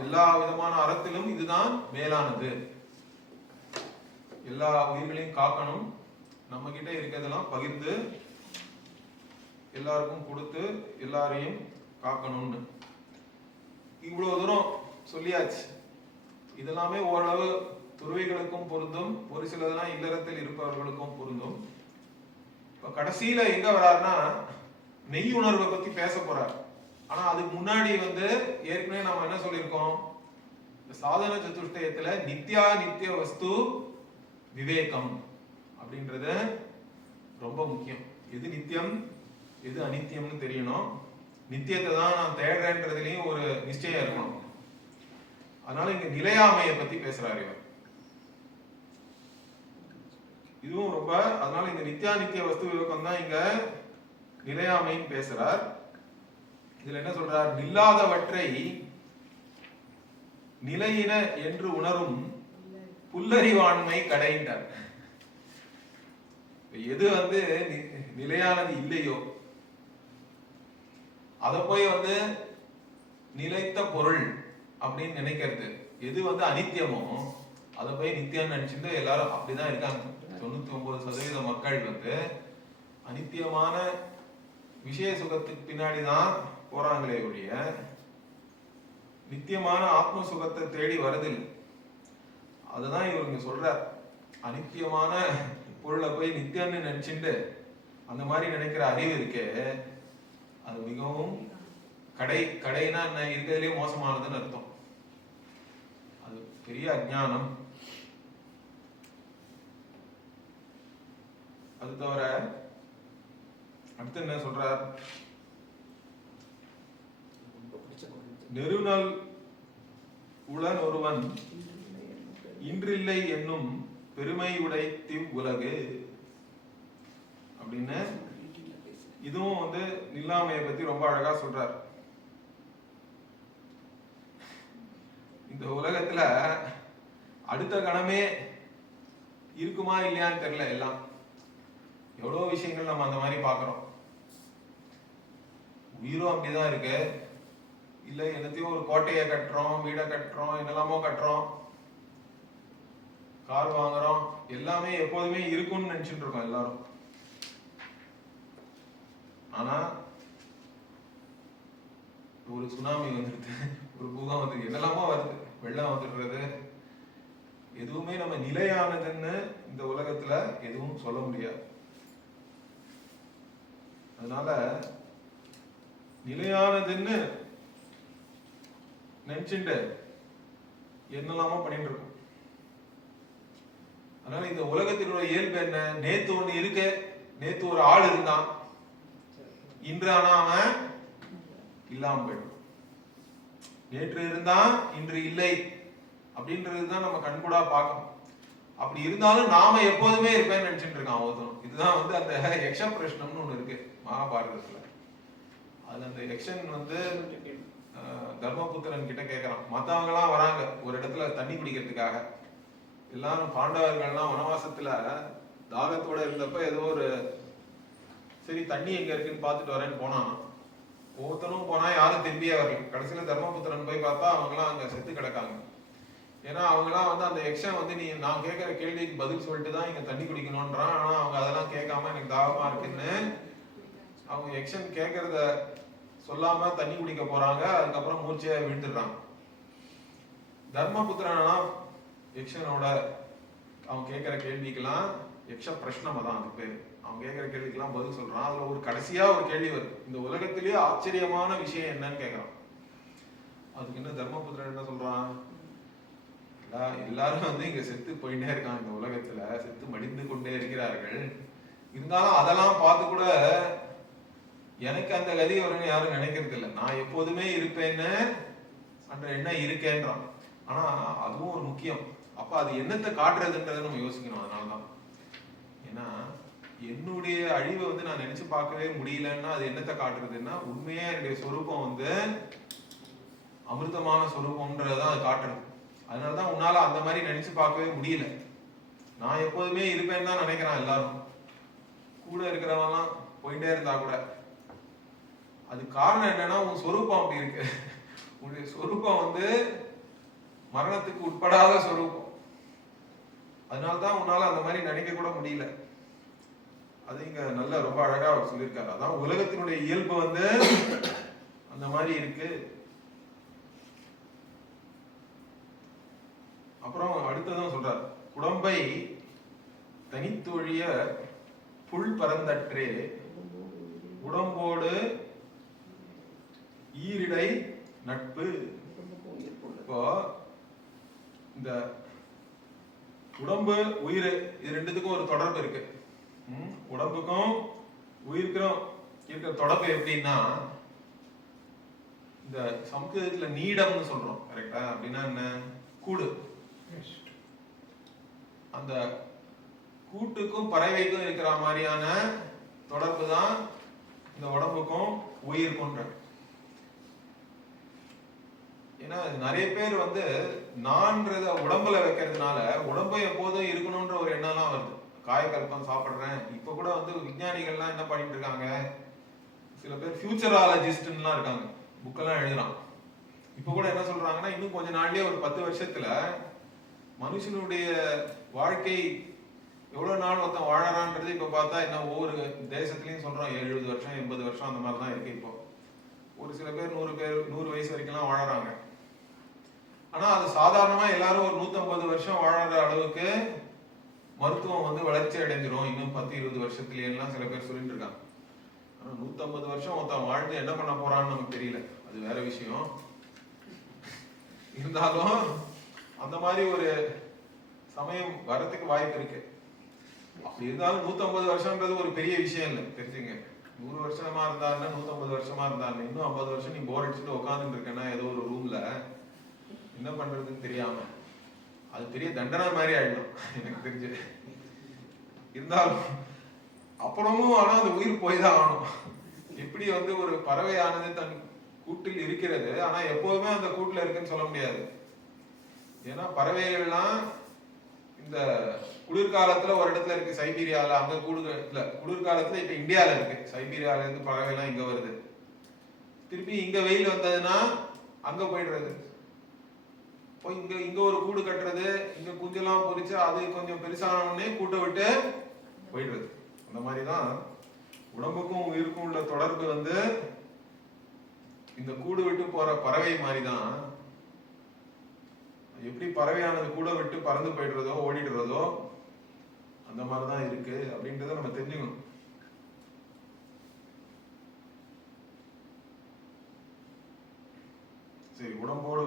எல்லா விதமான அறத்திலும் இதுதான் மேலானது. எல்லா உயிர்களையும் காக்கணும், நம்ம கிட்ட இருக்கிறதெல்லாம் பகிர்ந்து எல்லாருக்கும் கொடுத்து எல்லாரையும் காக்கணும்னு இவ்வளவு தூரம் சொல்லியாச்சு. இதெல்லாமே ஓரளவு துறவிகளுக்கும் பொருந்தும், ஒரு சிலதெல்லாம் இல்லறத்தில் இருப்பவர்களுக்கும் பொருந்தும். இப்ப கடைசியில எங்க வராருன்னா மெய் உணர்வை பத்தி பேச போறார். ஆனா அதுக்கு முன்னாடி ஏற்கனவே நம்ம என்ன சொல்லியிருக்கோம், இந்த சாதன சதுஷ்டயத்துல நித்யா நித்திய வஸ்து விவேகம் அப்படின்றது ரொம்ப முக்கியம். எது நித்தியம் எது அனித்தியம்னு தெரியணும். நித்தியத்தை தான் நான் தேடுறேன்றதுலயும் ஒரு நிச்சயம் இருக்கணும். அதனால இங்க நிலையாமையை பத்தி பேசுறாரு இவர். இதுவும் ரொம்ப, அதனால இந்த நித்யா நித்திய வஸ்து விவேகம் தான் இங்க நிலையாமைன்னு பேசுறார். இதுல என்ன சொல்றார், நில்லாதவற்றை நிலையின என்று உணரும் புல்லறிவாண்மை கடைன்றார். எது நிலையானது இல்லையோ அத போய் நிலைத்த பொருள் அப்படின்னு நினைக்கிறது. எது அனித்தியமோ அதை போய் நித்தியம் நினைச்சுட்டு எல்லாரும் அப்படிதான் இருக்காங்க. 99% மக்கள் அனித்தியமான விஷய சுகத்துக்கு பின்னாடிதான் போறாங்களே ஒழிய நித்தியமான ஆத்ம சுகத்தை தேடி வருதில்லை. அதுதான் இவங்க சொல்றார். அனித்தியமான பொருளை போய் நித்தியம்னு நினைச்சுட்டு அந்த மாதிரி நினைக்கிற அறிவு இருக்கே, அது மிகவும் கடைனா என்ன, இருக்கிறதுலே மோசமானதுன்னு அர்த்தம். அது பெரிய அஞ்ஞானம். அது தவிர அடுத்து என்ன சொல்றார்? நெருநல் உளன் ஒருவன் இன்றில்லை என்னும் பெருமை உடை திவ் உலகு அப்படின்னு இதுவும் வந்து நில்லாமையை பத்தி ரொம்ப அழகா சொல்றார். இந்த உலகத்துல அடுத்த கணமே இருக்குமா இல்லையான்னு தெரியல. எல்லாம் எவ்வளவு விஷயங்கள் நம்ம அந்த மாதிரி பாக்குறோம். உயிரும் அப்படிதான் இருக்கு. இல்ல என்னத்தையும் ஒரு கோட்டையை கட்டுறோம், வீடை கட்டுறோம், என்னெல்லாமோ கட்டுறோம், கார் வாங்குறோம், எல்லாமே எப்போதுமே இருக்கும்னு நினைச்சுட்டு இருக்கோம் எல்லாரும். ஆனா ஒரு சுனாமி வந்துருது, ஒரு பூகம்பம் என்னெல்லாமோ வருது, வெள்ளம் வந்துடுறது, எதுவுமே நம்ம நிலையானதுன்னு இந்த உலகத்துல எதுவும் சொல்ல முடியாது. அதனால நிலையானதுன்னு நினைச்சுட்டு என்னெல்லாமோ பண்ணிட்டு இருக்கோம். அதனால இந்த உலகத்தினுடைய இயல்பு என்ன? நேத்து ஒண்ணு இருக்கு, நேத்து ஒரு ஆள் இருந்தான், இன்று ஆனா அவன் இல்லாம போயிடும். நேற்று இருந்தான், இன்று இல்லை அப்படின்றதுதான் நம்ம கண்கூடா பார்க்கணும். அப்படி இருந்தாலும் நாம எப்போதுமே இருப்பேன்னு நினைச்சிட்டு இருக்கான் ஒருத்தனும். இதுதான் வந்து அந்த யக்ஷ பிரஷ்னம்னு ஒண்ணு இருக்கு மகாபாரதத்துல. அது அந்த யக்ஷன் வந்து தர்மபுத்திரன் கிட்ட கேட்கறான். மத்தவங்க எல்லாம் வராங்க ஒரு இடத்துல தண்ணி குடிக்கிறதுக்காக. எல்லாரும் பாண்டவர்கள்லாம் வனவாசத்துல தாகத்தோட இருந்தப்ப ஏதோ ஒரு சரி தண்ணி எங்க இருக்குன்னு பாத்துட்டு வரேன்னு போனான். ஒவ்வொருத்தனும் போனா யாரும் திரும்பியே வரல. கடைசியில தர்மபுத்திரன் போய் பார்த்தா அவங்க எல்லாம் அங்க செத்து கிடக்காங்க. ஏன்னா அவங்க எல்லாம் வந்து அந்த யக்ஷன் வந்து நான் கேட்கிற கேள்விக்கு பதில் சொல்லிட்டு தான் இங்க தண்ணி குடிக்கணும்ன்றான். ஆனா அவங்க அதெல்லாம் கேட்காம எனக்கு தாகமா இருக்குன்னு அவங்க யக்ஷன் கேட்கறத சொல்லாம தண்ணி குடிக்க போறாங்க. அதுக்கப்புறம் மூர்ச்சையா விழுந்துடுறாங்க. தர்மபுத்திரனா யக்ஷனோட அவன் கேட்கிற கேள்விக்கெல்லாம் யக்ஷ பிரஷ்னம் தான் அது பேரு. அவன் கேட்கிற கேள்விக்கெல்லாம் பதில் சொல்றான். அதுல ஒரு கடைசியா ஒரு கேள்வி வருது, இந்த உலகத்திலேயே ஆச்சரியமான விஷயம் என்னன்னு கேட்கறான். அதுக்கு என்ன தர்மபுத்திரன் என்ன சொல்றான்? எல்லாரும் வந்து இங்க செத்து போயிட்டே இருக்காங்க, இந்த உலகத்துல செத்து மடிந்து கொண்டே இருக்கிறார்கள். இருந்தாலும் அதெல்லாம் பார்த்து கூட எனக்கு அந்த கதி வரும்னு யாரும் நினைக்கிறது இல்லை. நான் எப்போதுமே இருப்பேன்னு அந்த எண்ணம் இருக்கேன்றான். ஆனா அதுவும் ஒரு முக்கியம். அப்ப அது என்னத்தை காட்டுறதுன்றதை நம்ம யோசிக்கணும். அதனாலதான் ஏன்னா என்னுடைய அழிவை வந்து நான் நினைச்சு பார்க்கவே முடியலன்னா அது என்னத்தை காட்டுறதுன்னா உண்மையா என்னுடைய சொரூபம் வந்து அமிர்தமான சொரூபம்ன்றதான் அது காட்டுறது. அதனாலதான் உன்னால அந்த மாதிரி நினைச்சு பார்க்கவே முடியல. நான் எப்போதுமே இருப்பேன்னு தான் நினைக்கிறான் எல்லாரும். கூட இருக்கிறவங்கலாம் போயிட்டே இருந்தா கூட அது காரணம் என்னன்னா உன் சொரூபம் அப்படி இருக்கு. உன்னுடைய சொரூபம் வந்து மரணத்துக்கு உட்படாத சொரூபம். அதனால்தான் உன்னால அந்த மாதிரி நினைக்க கூட முடியல. அது இங்க நல்ல ரொம்ப அழகா அவர் சொல்லியிருக்காரு. அதான் உலகத்தினுடைய இயல்பு வந்து அந்த மாதிரி இருக்கு. அப்புறம் அடுத்ததான் சொல்றார், உடம்பை தனித்தொழிய புல் பரந்தற்றே உடம்போடு ஈரிடை நட்பு. இப்போ இந்த உடம்பு உயிர் இது ரெண்டுத்துக்கும் ஒரு தொடர்பு இருக்கு. உடம்புக்கும் உயிருக்கும் இருக்கிற தொடர்பு எப்படின்னா இந்த சம்ஸ்கிருதத்துல நீடம்னு சொல்றோம், கரெக்டா? அப்படின்னா என்ன? கூடு. அந்த கூட்டுக்கும் பறவைக்கும் இருக்கிற மாதிரியான தொடர்பு தான் இந்த உடம்புக்கும் உயிருக்கும். ஏன்னா நிறைய பேர் வந்து நான்றத உடம்புல வைக்கிறதுனால உடம்பு எப்போதும் இருக்கணும்ன்ற ஒரு எண்ணம்லாம் வருது. காயக்கல்பம் சாப்பிடுறேன். இப்ப கூட வந்து விஞ்ஞானிகள்லாம் என்ன பண்ணிட்டு இருக்காங்க, சில பேர் ஃபியூச்சராலஜிஸ்ட்லாம் இருக்காங்க, புக்கெல்லாம் எழுதுறான். இப்ப கூட என்ன சொல்றாங்கன்னா இன்னும் கொஞ்ச நாள்லயே ஒரு 10 வருஷத்துல மனுஷனுடைய வாழ்க்கை எவ்வளவு நாள் ஒருத்தன் வாழறான்றது இப்ப பார்த்தா என்ன ஒவ்வொரு தேசத்துலயும் சொல்றோம் 70 வருஷம் 80 வருஷம் அந்த மாதிரிதான் இருக்கு. இப்போ ஒரு சில பேர் 100 வயசு வரைக்கும் வாழறாங்க. ஆனா அது சாதாரணமா எல்லாரும் ஒரு 150 வருஷம் வாழற அளவுக்கு மருத்துவம் வந்து வளர்ச்சி அடைஞ்சிரும் இன்னும் 10-20 வருஷத்துலயே எல்லாம் சில பேர் சொல்லிட்டு இருக்காங்க. ஆனா 150 வருஷம் ஒருத்தன் வாழ்ந்து என்ன பண்ண போறான்னு நமக்கு தெரியல, அது வேற விஷயம். இருந்தாலும் அந்த மாதிரி ஒரு சமயம் வரத்துக்கு வாய்ப்பு இருக்கு. அப்படி இருந்தாலும் 150 வருஷம்ன்றது ஒரு பெரிய விஷயம் இல்லை, தெரிஞ்சுங்க. 100 வருஷமா இருந்தாருன்னா 150 வருஷமா இருந்தாரு, இன்னும் 50 வருஷம் நீ போர் அடிச்சுட்டு உட்காந்துட்டு இருக்கேன்னா ஏதோ ஒரு ரூம்ல என்ன பண்றதுன்னு தெரியாம அது பெரிய தண்டனை மாதிரி ஆயிடும் எனக்கு தெரிஞ்சு. இருந்தாலும் அப்புறமும் ஆனா அந்த உயிர் போய் தான் ஆகணும். எப்படி ஒரு பறவையானது தன் கூட்டில் இருக்கிறது, ஆனா எப்போதுமே அந்த கூட்டுல இருக்குன்னு சொல்ல முடியாது. ஏன்னா பறவைகள்லாம் இந்த குளிர்காலத்துல ஒரு இடத்துல இருக்கு, சைபீரியால அங்க கூடு இல்ல, குளிர்காலத்துல இப்ப இந்தியால இருக்கு, சைபீரியால இருந்து பறவை எல்லாம் இங்க வருது, திருப்பி இங்க வெயில் வந்ததுன்னா அங்க போயிடுறது, போய் இங்க ஒரு கூடு கட்டுறது, இங்க குஞ்செல்லாம் பொறிச்சு அது கொஞ்சம் பெருசானே கூட்டை விட்டு போயிடுறது. அந்த மாதிரிதான் உடம்புக்கும் உயிருக்கும் உள்ள தொடர்பு இந்த கூடு விட்டு போற பறவை மாதிரிதான். எப்படி பறவையானது கூட விட்டு பறந்து போயிடுறதோ ஓடிடுறதோ அந்த மாதிரிதான் இருக்கு அப்படின்றத நம்ம தெரிஞ்சுக்கணும். சரி, உடம்போடு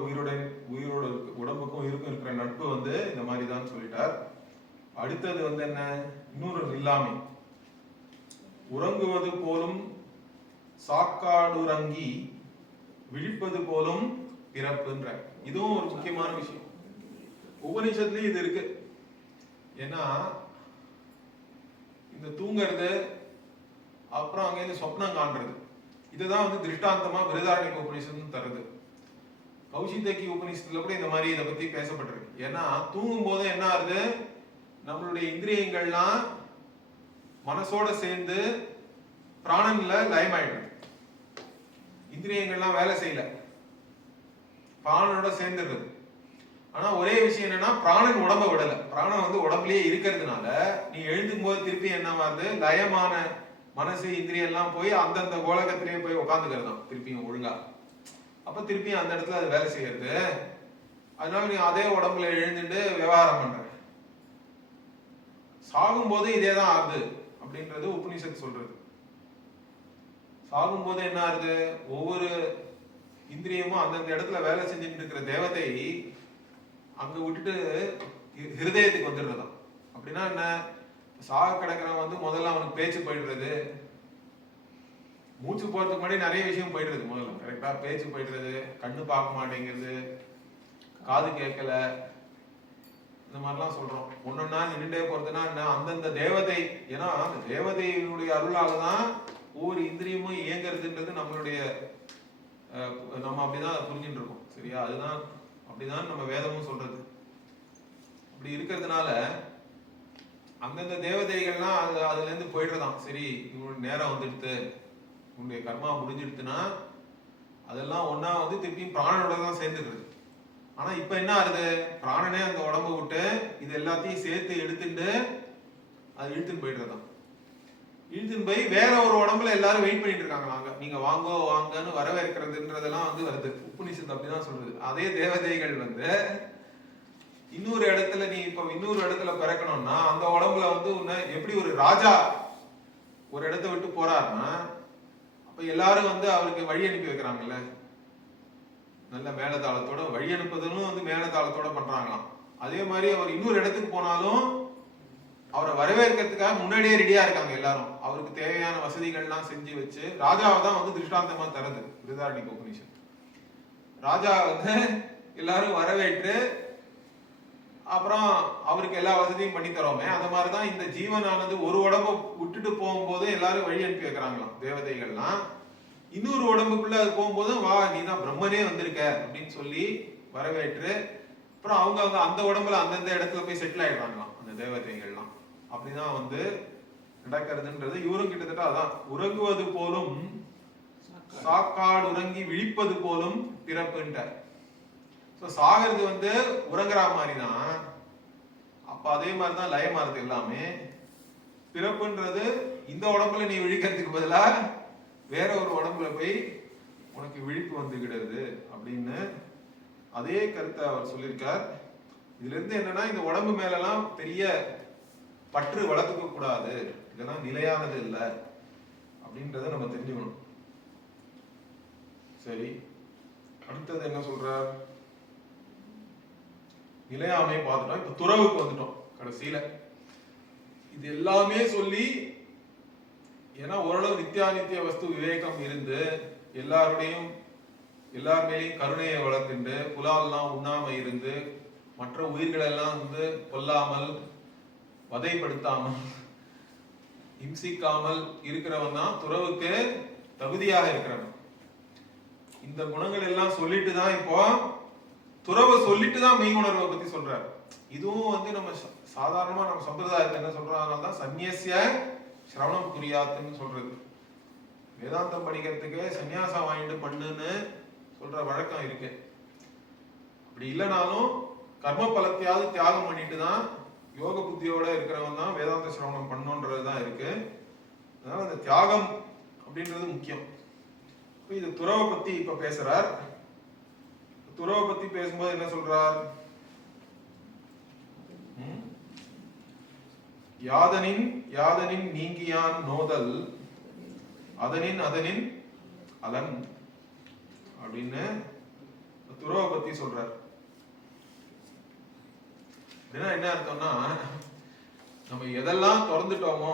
உயிரோடு உடம்புக்கும் உயிருக்கும் இருக்கிற நட்பு இந்த மாதிரி தான் சொல்லிட்டார். அடுத்தது என்ன, இன்னொரு இல்லாமை. உறங்குவது போலும் சாக்காடுறங்கி விழிப்பது போலும் பிறப்புன்ற, இதுவும் ஒரு முக்கியமான விஷயம். உபநிஷத்துலயும் இது இருக்கு. ஏன்னா இந்த தூங்குறது அப்புறம் அங்க சொப்னம் காண்றது, இதுதான் திருஷ்டாந்தமா பிருஹதாரண்யக உபநிஷத்து தருது. கௌஷிதகி உபநிஷத்துல கூட இந்த மாதிரி இதை பத்தி பேசப்பட்டிருக்கு. ஏன்னா தூங்கும் போது என்ன ஆகுது, நம்மளுடைய இந்திரியங்கள்லாம் மனசோட சேர்ந்து பிராணன்ல லயமாயிடுது. இந்திரியங்கள்லாம் வேலை செய்யல, பிராணனோட சேர்ந்துடுறது. ஆனா ஒரே விஷயம் என்னன்னா, பிராணன் உடம்ப விடல. பிராணன் உடம்புலயே இருக்கிறதுனால நீ எழுந்தும் போது திருப்பி என்ன வருது, லயமான மனசு இந்திரியம் எல்லாம் போய் அந்தந்த கோலகத்திலேயே போய் உட்காந்துக்கிறது தான் திருப்பியும் ஒழுங்கா. அப்ப திருப்பியும் அந்த இடத்துல அது வேலை செய்யறது. அதனால நீ அதே உடம்புல எழுந்துட்டு விவகாரம் பண்ற. சாகும் போது இதேதான் ஆகுது அப்படின்றது உபனிஷத்து சொல்றது. சாகும் போது என்ன ஆகுது, ஒவ்வொரு இந்திரியமும் அந்தந்த இடத்துல வேலை செஞ்சுட்டு இருக்கிற தேவதை அங்க விட்டுட்டு ஹிருதயத்துக்கு வந்துடுறதாம். அப்படின்னா என்ன, சாக கிடக்கிறவன் முதல்ல அவனுக்கு பேச்சு போயிடுறது, மூச்சு போறதுக்கு முன்னாடி நிறைய விஷயம் போயிடுறது. முதல்ல கரெக்டா பேச்சு போயிடுறது, கண்ணு பார்க்க மாட்டேங்கிறது, காது கேட்கல, இந்த மாதிரிலாம் சொல்றோம். ஒன்னொன்னா நின்றுட்டே போறதுன்னா என்ன, அந்தந்த தேவதை, ஏன்னா அந்த தேவதையினுடைய அருளாக தான் ஒவ்வொரு இந்திரியமும் இயங்குறதுன்றது நம்மளுடைய நம்ம அப்படிதான் புரிஞ்சுட்டு இருக்கோம். சரியா, அதுதான் அப்படிதான் நம்ம வேதமும் சொல்றது. அப்படி இருக்கிறதுனால அந்தந்த தேவதைகள்லாம் அதுல இருந்து போயிடுறதாம். சரி, இவனுடைய நேரம் வந்துடுத்து, உன்னுடைய கர்மா முடிஞ்சிடுத்துன்னா அதெல்லாம் ஒன்னா திருப்பியும் பிராணனோட தான் சேர்ந்துடுறது. ஆனா இப்ப என்ன ஆகுது, பிராணனே அந்த உடம்பு விட்டு இது எல்லாத்தையும் சேர்த்து எடுத்துட்டு அது இழுத்துன்னு போயிடுறதாம். இழுத்துன்னு போய் வேற ஒரு உடம்புல எல்லாரும் வெயிட் பண்ணிட்டு இருக்காங்க, நீங்க வாங்கோ வாங்கன்னு வரவேற்கிறதுன்றதெல்லாம் வருது. உபநிஷத்து அப்படிதான் சொல்றது. அதே தேவதைகள் இன்னொரு இடத்துல, நீ இப்ப இன்னொரு இடத்துல பிறக்கணும்னா அந்த உடம்புல உன்னை எப்படி ஒரு ராஜா ஒரு இடத்த விட்டு போறாருன்னா, அப்ப எல்லாரும் அவருக்கு வழி அனுப்பி வைக்கிறாங்கல்ல, நல்ல மேலதாளத்தோட வழி அனுப்புதலும் மேலதாளத்தோட பண்றாங்களாம். அதே மாதிரி அவர் இன்னொரு இடத்துக்கு போனாலும் அவரை வரவேற்கிறதுக்காக முன்னாடியே ரெடியா இருக்காங்க எல்லாரும். அவருக்கு தேவையான வசதிகள்லாம் செஞ்சு வச்சு, ராஜாவை தான் திருஷ்டாந்தமா தருது பிருஹதாரண்யக உபநிஷத்து. ராஜா எல்லாரும் வரவேற்று அப்புறம் அவருக்கு எல்லா வசதியும் பண்ணி தரோமே, அந்த மாதிரிதான் இந்த ஜீவனானது ஒரு உடம்ப விட்டுட்டு போகும்போது எல்லாரும் வழி அனுப்பி வைக்கிறாங்களாம் தேவதைகள்லாம். இன்னொரு உடம்புக்குள்ள அது போகும்போதும், வா நீ தான் பிரம்மனே வந்திருக்க அப்படின்னு சொல்லி வரவேற்று, அப்புறம் அவங்க அந்த உடம்புல அந்தந்த இடத்துல போய் செட்டில் ஆயிடுறாங்களாம் அந்த தேவதைகள்லாம். அப்படிதான் நடக்கிறதுன்றது. இவரும் கிட்டத்தட்ட அதான், உறங்குவது போலும் சாக்காடு உறங்கி விழிப்பது போலும் பிறப்புன்றார். சாகிறது உறங்குற மாதிரிதான். அப்ப அதே மாதிரிதான் லயமாறது எல்லாமே. பிறப்புன்றது இந்த உடம்புல நீ விழிக்கிறதுக்கு பதிலா வேற ஒரு உடம்புல போய் உனக்கு விழிப்பு வந்துகிடுது அப்படின்னு அதே கருத்தை அவர் சொல்லியிருக்கார். இதுல இருந்து என்னன்னா, இந்த உடம்பு மேலெல்லாம் பெரிய பற்று வளர்த்துக்க கூடாது, இதெல்லாம் நிலையானது இல்லை அப்படின்றத நம்ம தெரிஞ்சுக்கணும். சரி, அடுத்தது என்ன சொல்றார், நிலையாமையை பார்த்துட்டோம். இப்ப துறவுக்கு வந்துட்டோம் கடைசியில. இது எல்லாமே சொல்லி, ஏன்னா ஓரளவு நித்தியானித்திய வஸ்து விவேகம் இருந்து எல்லார் மேலேயும் கருணையை வளர்த்துண்டு புலால்லாம் உண்ணாம இருந்து மற்ற உயிர்கள் எல்லாம் வந்து கொல்லாமல் வதைப்படுத்தாமல் இம்சிக்காமல் இருக்கிறவன் தான் துறவுக்கு தகுதியாக இருக்கிறவன். இந்த குணங்கள் எல்லாம் சொல்லிட்டு தான் இப்போ துறவை சொல்லிட்டு தான் மெய் உணர்வை பத்தி சொல்றாரு. இதுவும் வந்து நம்ம சாதாரணமா நம்ம சம்பிரதாயத்தை என்ன சொல்றோம், தான் சந்நியசிய சிரவணம் குறியாத்துன்னு சொல்றது. வேதாந்தம் படிக்கிறதுக்கு சன்னியாசம் வாங்கிட்டு பண்ணுன்னு சொல்ற வழக்கம் இருக்கு. அப்படி இல்லைனாலும் கர்ம பலத்தையாவது தியாகம் பண்ணிட்டு தான் யோக புத்தியோட இருக்கிறவன் தான் வேதாந்த சிரவணம் பண்ணுன்றது தான் இருக்கு. அதனால அந்த தியாகம் அப்படின்றது முக்கியம். இது துறவை பத்தி இப்ப பேசுறார். துறவை பத்தி பேசும்போது என்ன சொல்றார், யாதனின் நீங்கியான் நோதல் அதனின் அலன் அப்படின்னு துறவை பத்தி சொல்றார். என்ன அர்த்தம்னா, நம்ம எதெல்லாம் திறந்துட்டோமோ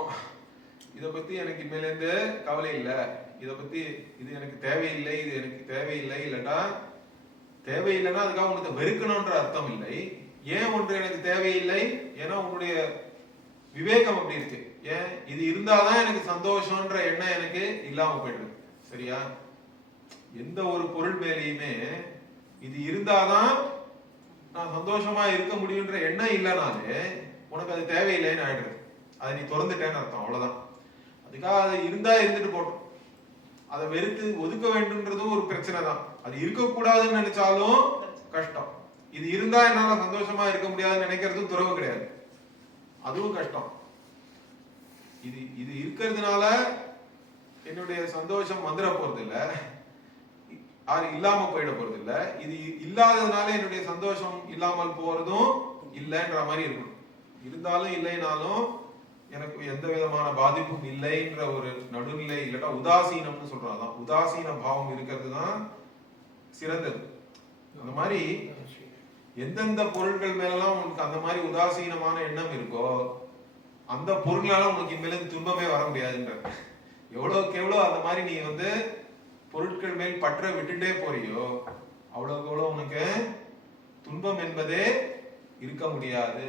இதை பத்தி எனக்கு இனிமேலேருந்து கவலை இல்லை, இதை பத்தி இது எனக்கு தேவையில்லை, இது எனக்கு தேவையில்லை, இல்லட்டா தேவையில்லைன்னா அதுக்காக உனக்கு வெறுக்கணும்ன்ற அர்த்தம் இல்லை. ஏன் ஒன்று எனக்கு தேவையில்லை, ஏன்னா உன்னுடைய விவேகம் அப்படி இருக்கு. ஏன் இது இருந்தாதான் எனக்கு சந்தோஷம்ன்ற எண்ணம் எனக்கு இல்லாம போயிடுது. சரியா? எந்த ஒரு பொருள் மேலேயுமே இது இருந்தாதான் நான் சந்தோஷமா இருக்க முடியுன்ற எண்ணம் இல்லைனாலே உனக்கு அது தேவையில்லைன்னு ஆயிடுறது. அதை நீ திறந்துட்டேன்னு அர்த்தம், அவ்வளவுதான். அதுக்காக அது இருந்தா இருந்துட்டு போட்டோம், அதை வெறுத்து ஒதுக்க வேண்டும்ன்றதும் ஒரு பிரச்சனை தான். அது இருக்கக்கூடாதுன்னு நினைச்சாலும் கஷ்டம். இது இருந்தா என்னால சந்தோஷமா இருக்க முடியாதுன்னு நினைக்கிறதும் துறவு கிடையாது, அதுவும் கஷ்டம். இது இருக்கிறதுனால என்னுடைய சந்தோஷம் வந்துட போறது இல்லை, இல்லாம போயிட போறது இல்ல. இது இல்லாததுனால என்னுடைய சந்தோஷம் இல்லாமல் போறதும் இல்லைன்ற மாதிரி இருக்கணும். இருந்தாலும் இல்லைனாலும் எனக்கு எந்த விதமான பாதிப்பும் இல்லைன்ற ஒரு நடுநிலை, இல்லட்டா உதாசீனம்னு சொல்றாதான். உதாசீன பாவம் இருக்கிறது தான் சிறந்தது. அந்த மாதிரி எந்தெந்த பொருட்கள் மேலாம் உனக்கு அந்த மாதிரி உதாசீனமான எண்ணம் இருக்கோ அந்த பொருளால உனக்கு இனிமேல துன்பமே வர முடியாதுன்ற. எவ்வளவுக்கு எவ்வளவு அந்த மாதிரி நீ வந்து பொருட்கள் மேல் பற்ற விட்டுட்டே போறியோ அவ்வளவுக்கு எவ்வளவு உனக்கு துன்பம் என்பதே இருக்க முடியாது.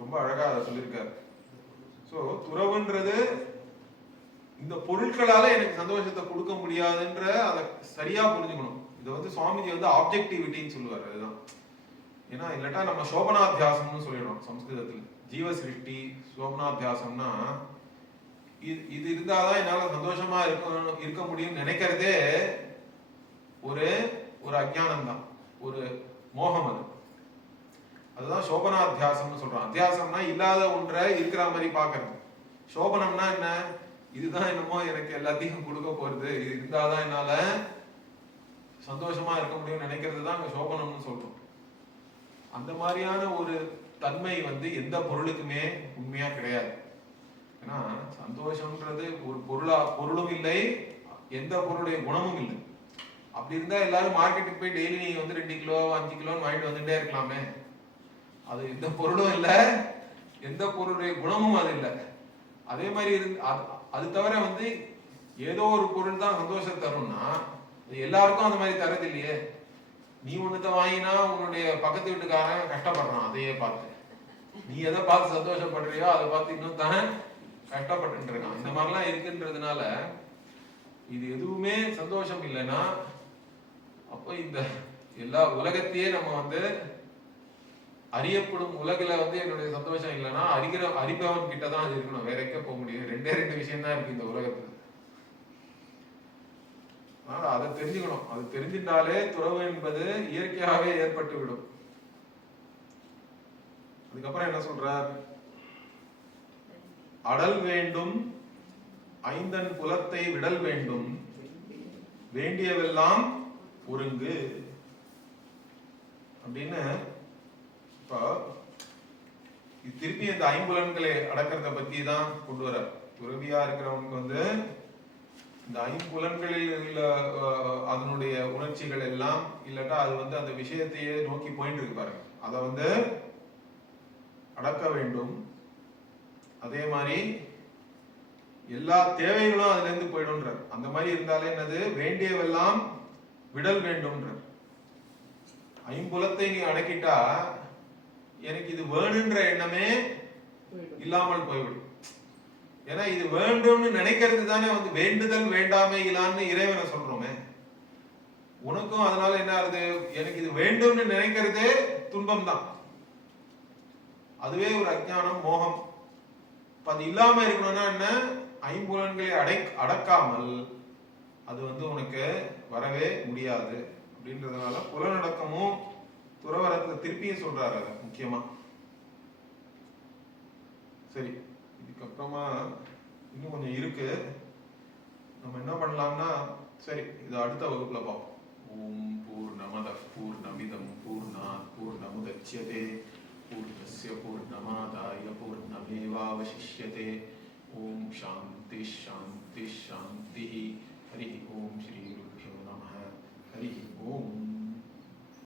ரொம்ப அழகா அதை சொல்லியிருக்காரு. சோ துறவுன்றது இந்த பொருட்களால எனக்கு சந்தோஷத்தை கொடுக்க முடியாதுன்ற அதை சரியா புரிஞ்சுக்கணும். இதை வந்து சுவாமிஜி வந்து ஆப்ஜெக்டிவிட்டின்னு சொல்லுவார். அதுதான். ஏன்னா இல்லட்டா நம்ம சோபனாத்தியாசம்னு சொல்லிடுறோம் சம்ஸ்கிருதத்துல. ஜீவ சிருஷ்டி சோபனாத்தியாசம்னா இது இருந்தாதான் என்னால சந்தோஷமா இருக்க முடியும் நினைக்கிறதே ஒரு அஞ்ஞானம் தான், ஒரு மோகம். அதுதான் சோபனாத்தியாசம்னு சொல்றோம். அத்தியாசம்னா இல்லாத ஒன்றை இருக்கிற மாதிரி பாக்குறது. சோபனம்னா என்ன, இதுதான் என்னமோ எனக்கு எல்லாத்தையும் கொடுக்க போறது, இது இருந்தாதான் என்னால சந்தோஷமா இருக்க முடியும் நினைக்கிறது தான் அங்க சோபனம்னு சொல்றோம். அந்த மாதிரியான ஒரு தன்மை வந்து எந்த பொருளுக்குமே உண்மையா கிடையாது. ஏன்னா சந்தோஷம்ன்றது ஒரு பொருளும் இல்லை, எந்த பொருளுடைய குணமும் இல்லை. அப்படி இருந்தா எல்லாரும் மார்க்கெட்டுக்கு போய் டெய்லி நீங்க வந்து 2 கிலோ 5 கிலோன்னு வாங்கிட்டு வந்துட்டே இருக்கலாமே. அது எந்த பொருளும் இல்லை, எந்த பொருளுடைய குணமும் அது இல்லை. அதே மாதிரி அது தவிர வந்து ஏதோ ஒரு பொருள் தான் சந்தோஷம் தரும்னா எல்லாருக்கும் அந்த மாதிரி தரது இல்லையே. நீ ஒண்ணுத்த வாங்கினா உன்னுடைய பக்கத்து வீட்டுக்காரன் கஷ்டப்படுறான், அதையே பார்த்து நீ எதை பார்த்து சந்தோஷப்படுறியோ அதை பார்த்து இன்னும் தான் கஷ்டப்பட்டு இருக்கான். இந்த மாதிரிலாம் இருக்குன்றதுனால இது எதுவுமே சந்தோஷம் இல்லைன்னா அப்போ இந்த எல்லா உலகத்தையே நம்ம வந்து அறியப்படும் உலகில வந்து என்னுடைய சந்தோஷம் இல்லைன்னா அறிபவன் கிட்டதான் அது இருக்கணும், வேற எங்க போக முடியும். 2 விஷயம் தான் இருக்கு இந்த உலகத்துல. அதனால அதை தெரிஞ்சுக்கணும். அது தெரிஞ்சிட்டாலே துறவு என்பது இயற்கையாகவே ஏற்பட்டு விடும். அதுக்கப்புறம் என்ன சொல்றார், அடல் வேண்டும் ஐந்தன் புலத்தை விடல் வேண்டும் வேண்டியவெல்லாம் ஒருங்கு அப்படின்னு. இப்போ திருப்பி இந்த 5 புலன்களை அடக்கிறத பத்தி தான் கொண்டு வர. துறவியா இருக்கிறவனுக்கு வந்து இந்த ஐம்புலன்களில் உள்ள அதனுடைய உணர்ச்சிகள் எல்லாம் இல்லட்டா அது வந்து அந்த விஷயத்தையே நோக்கி போயிட்டு இருக்கு பாருங்க, அதை அடக்க வேண்டும். அதே மாதிரி எல்லா தேவைகளும் அதுல இருந்து போயிடும்ன்றார். அந்த மாதிரி இருந்தாலே என்னது, வேண்டியவெல்லாம் விடல் வேண்டும்ன்றார். ஐம்புலத்தை நீ அடக்கிட்டா எனக்கு இது வேணுன்ற எண்ணமே இல்லாமல் போய்விடும். ஏன்னா இது வேண்டும்னு நினைக்கிறது தானே வந்து வேண்டுதல் வேண்டாமைகளான்னு இறைவனை சொல்றோமே. உனக்கும் அதனால என்ன ஆகுது, எனக்கு இது வேண்டும்னு நினைக்கிறதே துன்பம் தான். அதுவே ஒரு அஞ்ஞானம், மோகம். அது இல்லாம இருக்கணும்னா என்ன, ஐம்புலன்களை அடக்காமல் அது வந்து உனக்கு வரவே முடியாது அப்படின்றதுனால புலனடக்கமும் துறவரத்துல திருப்பியும் சொல்றாரு அதை முக்கியமா. சரி, இதுக்கப்புறமா இன்னும் கொஞ்சம் இருக்கு, நம்ம என்ன பண்ணலாம்னா, சரி இது அடுத்த வகுப்புல பார்ப்போம். ஓம் பூர்ணமத பூர்ணமிதம் பூர்ணாத் பூர்ணமுதச்யதே பூர்ணஸ்ய பூர்ணமாதாய பூர்ணமேவாவசிஷ்யதே. ஓம் சாந்தி சாந்தி சாந்தி. ஹரி ஓம் ஸ்ரீ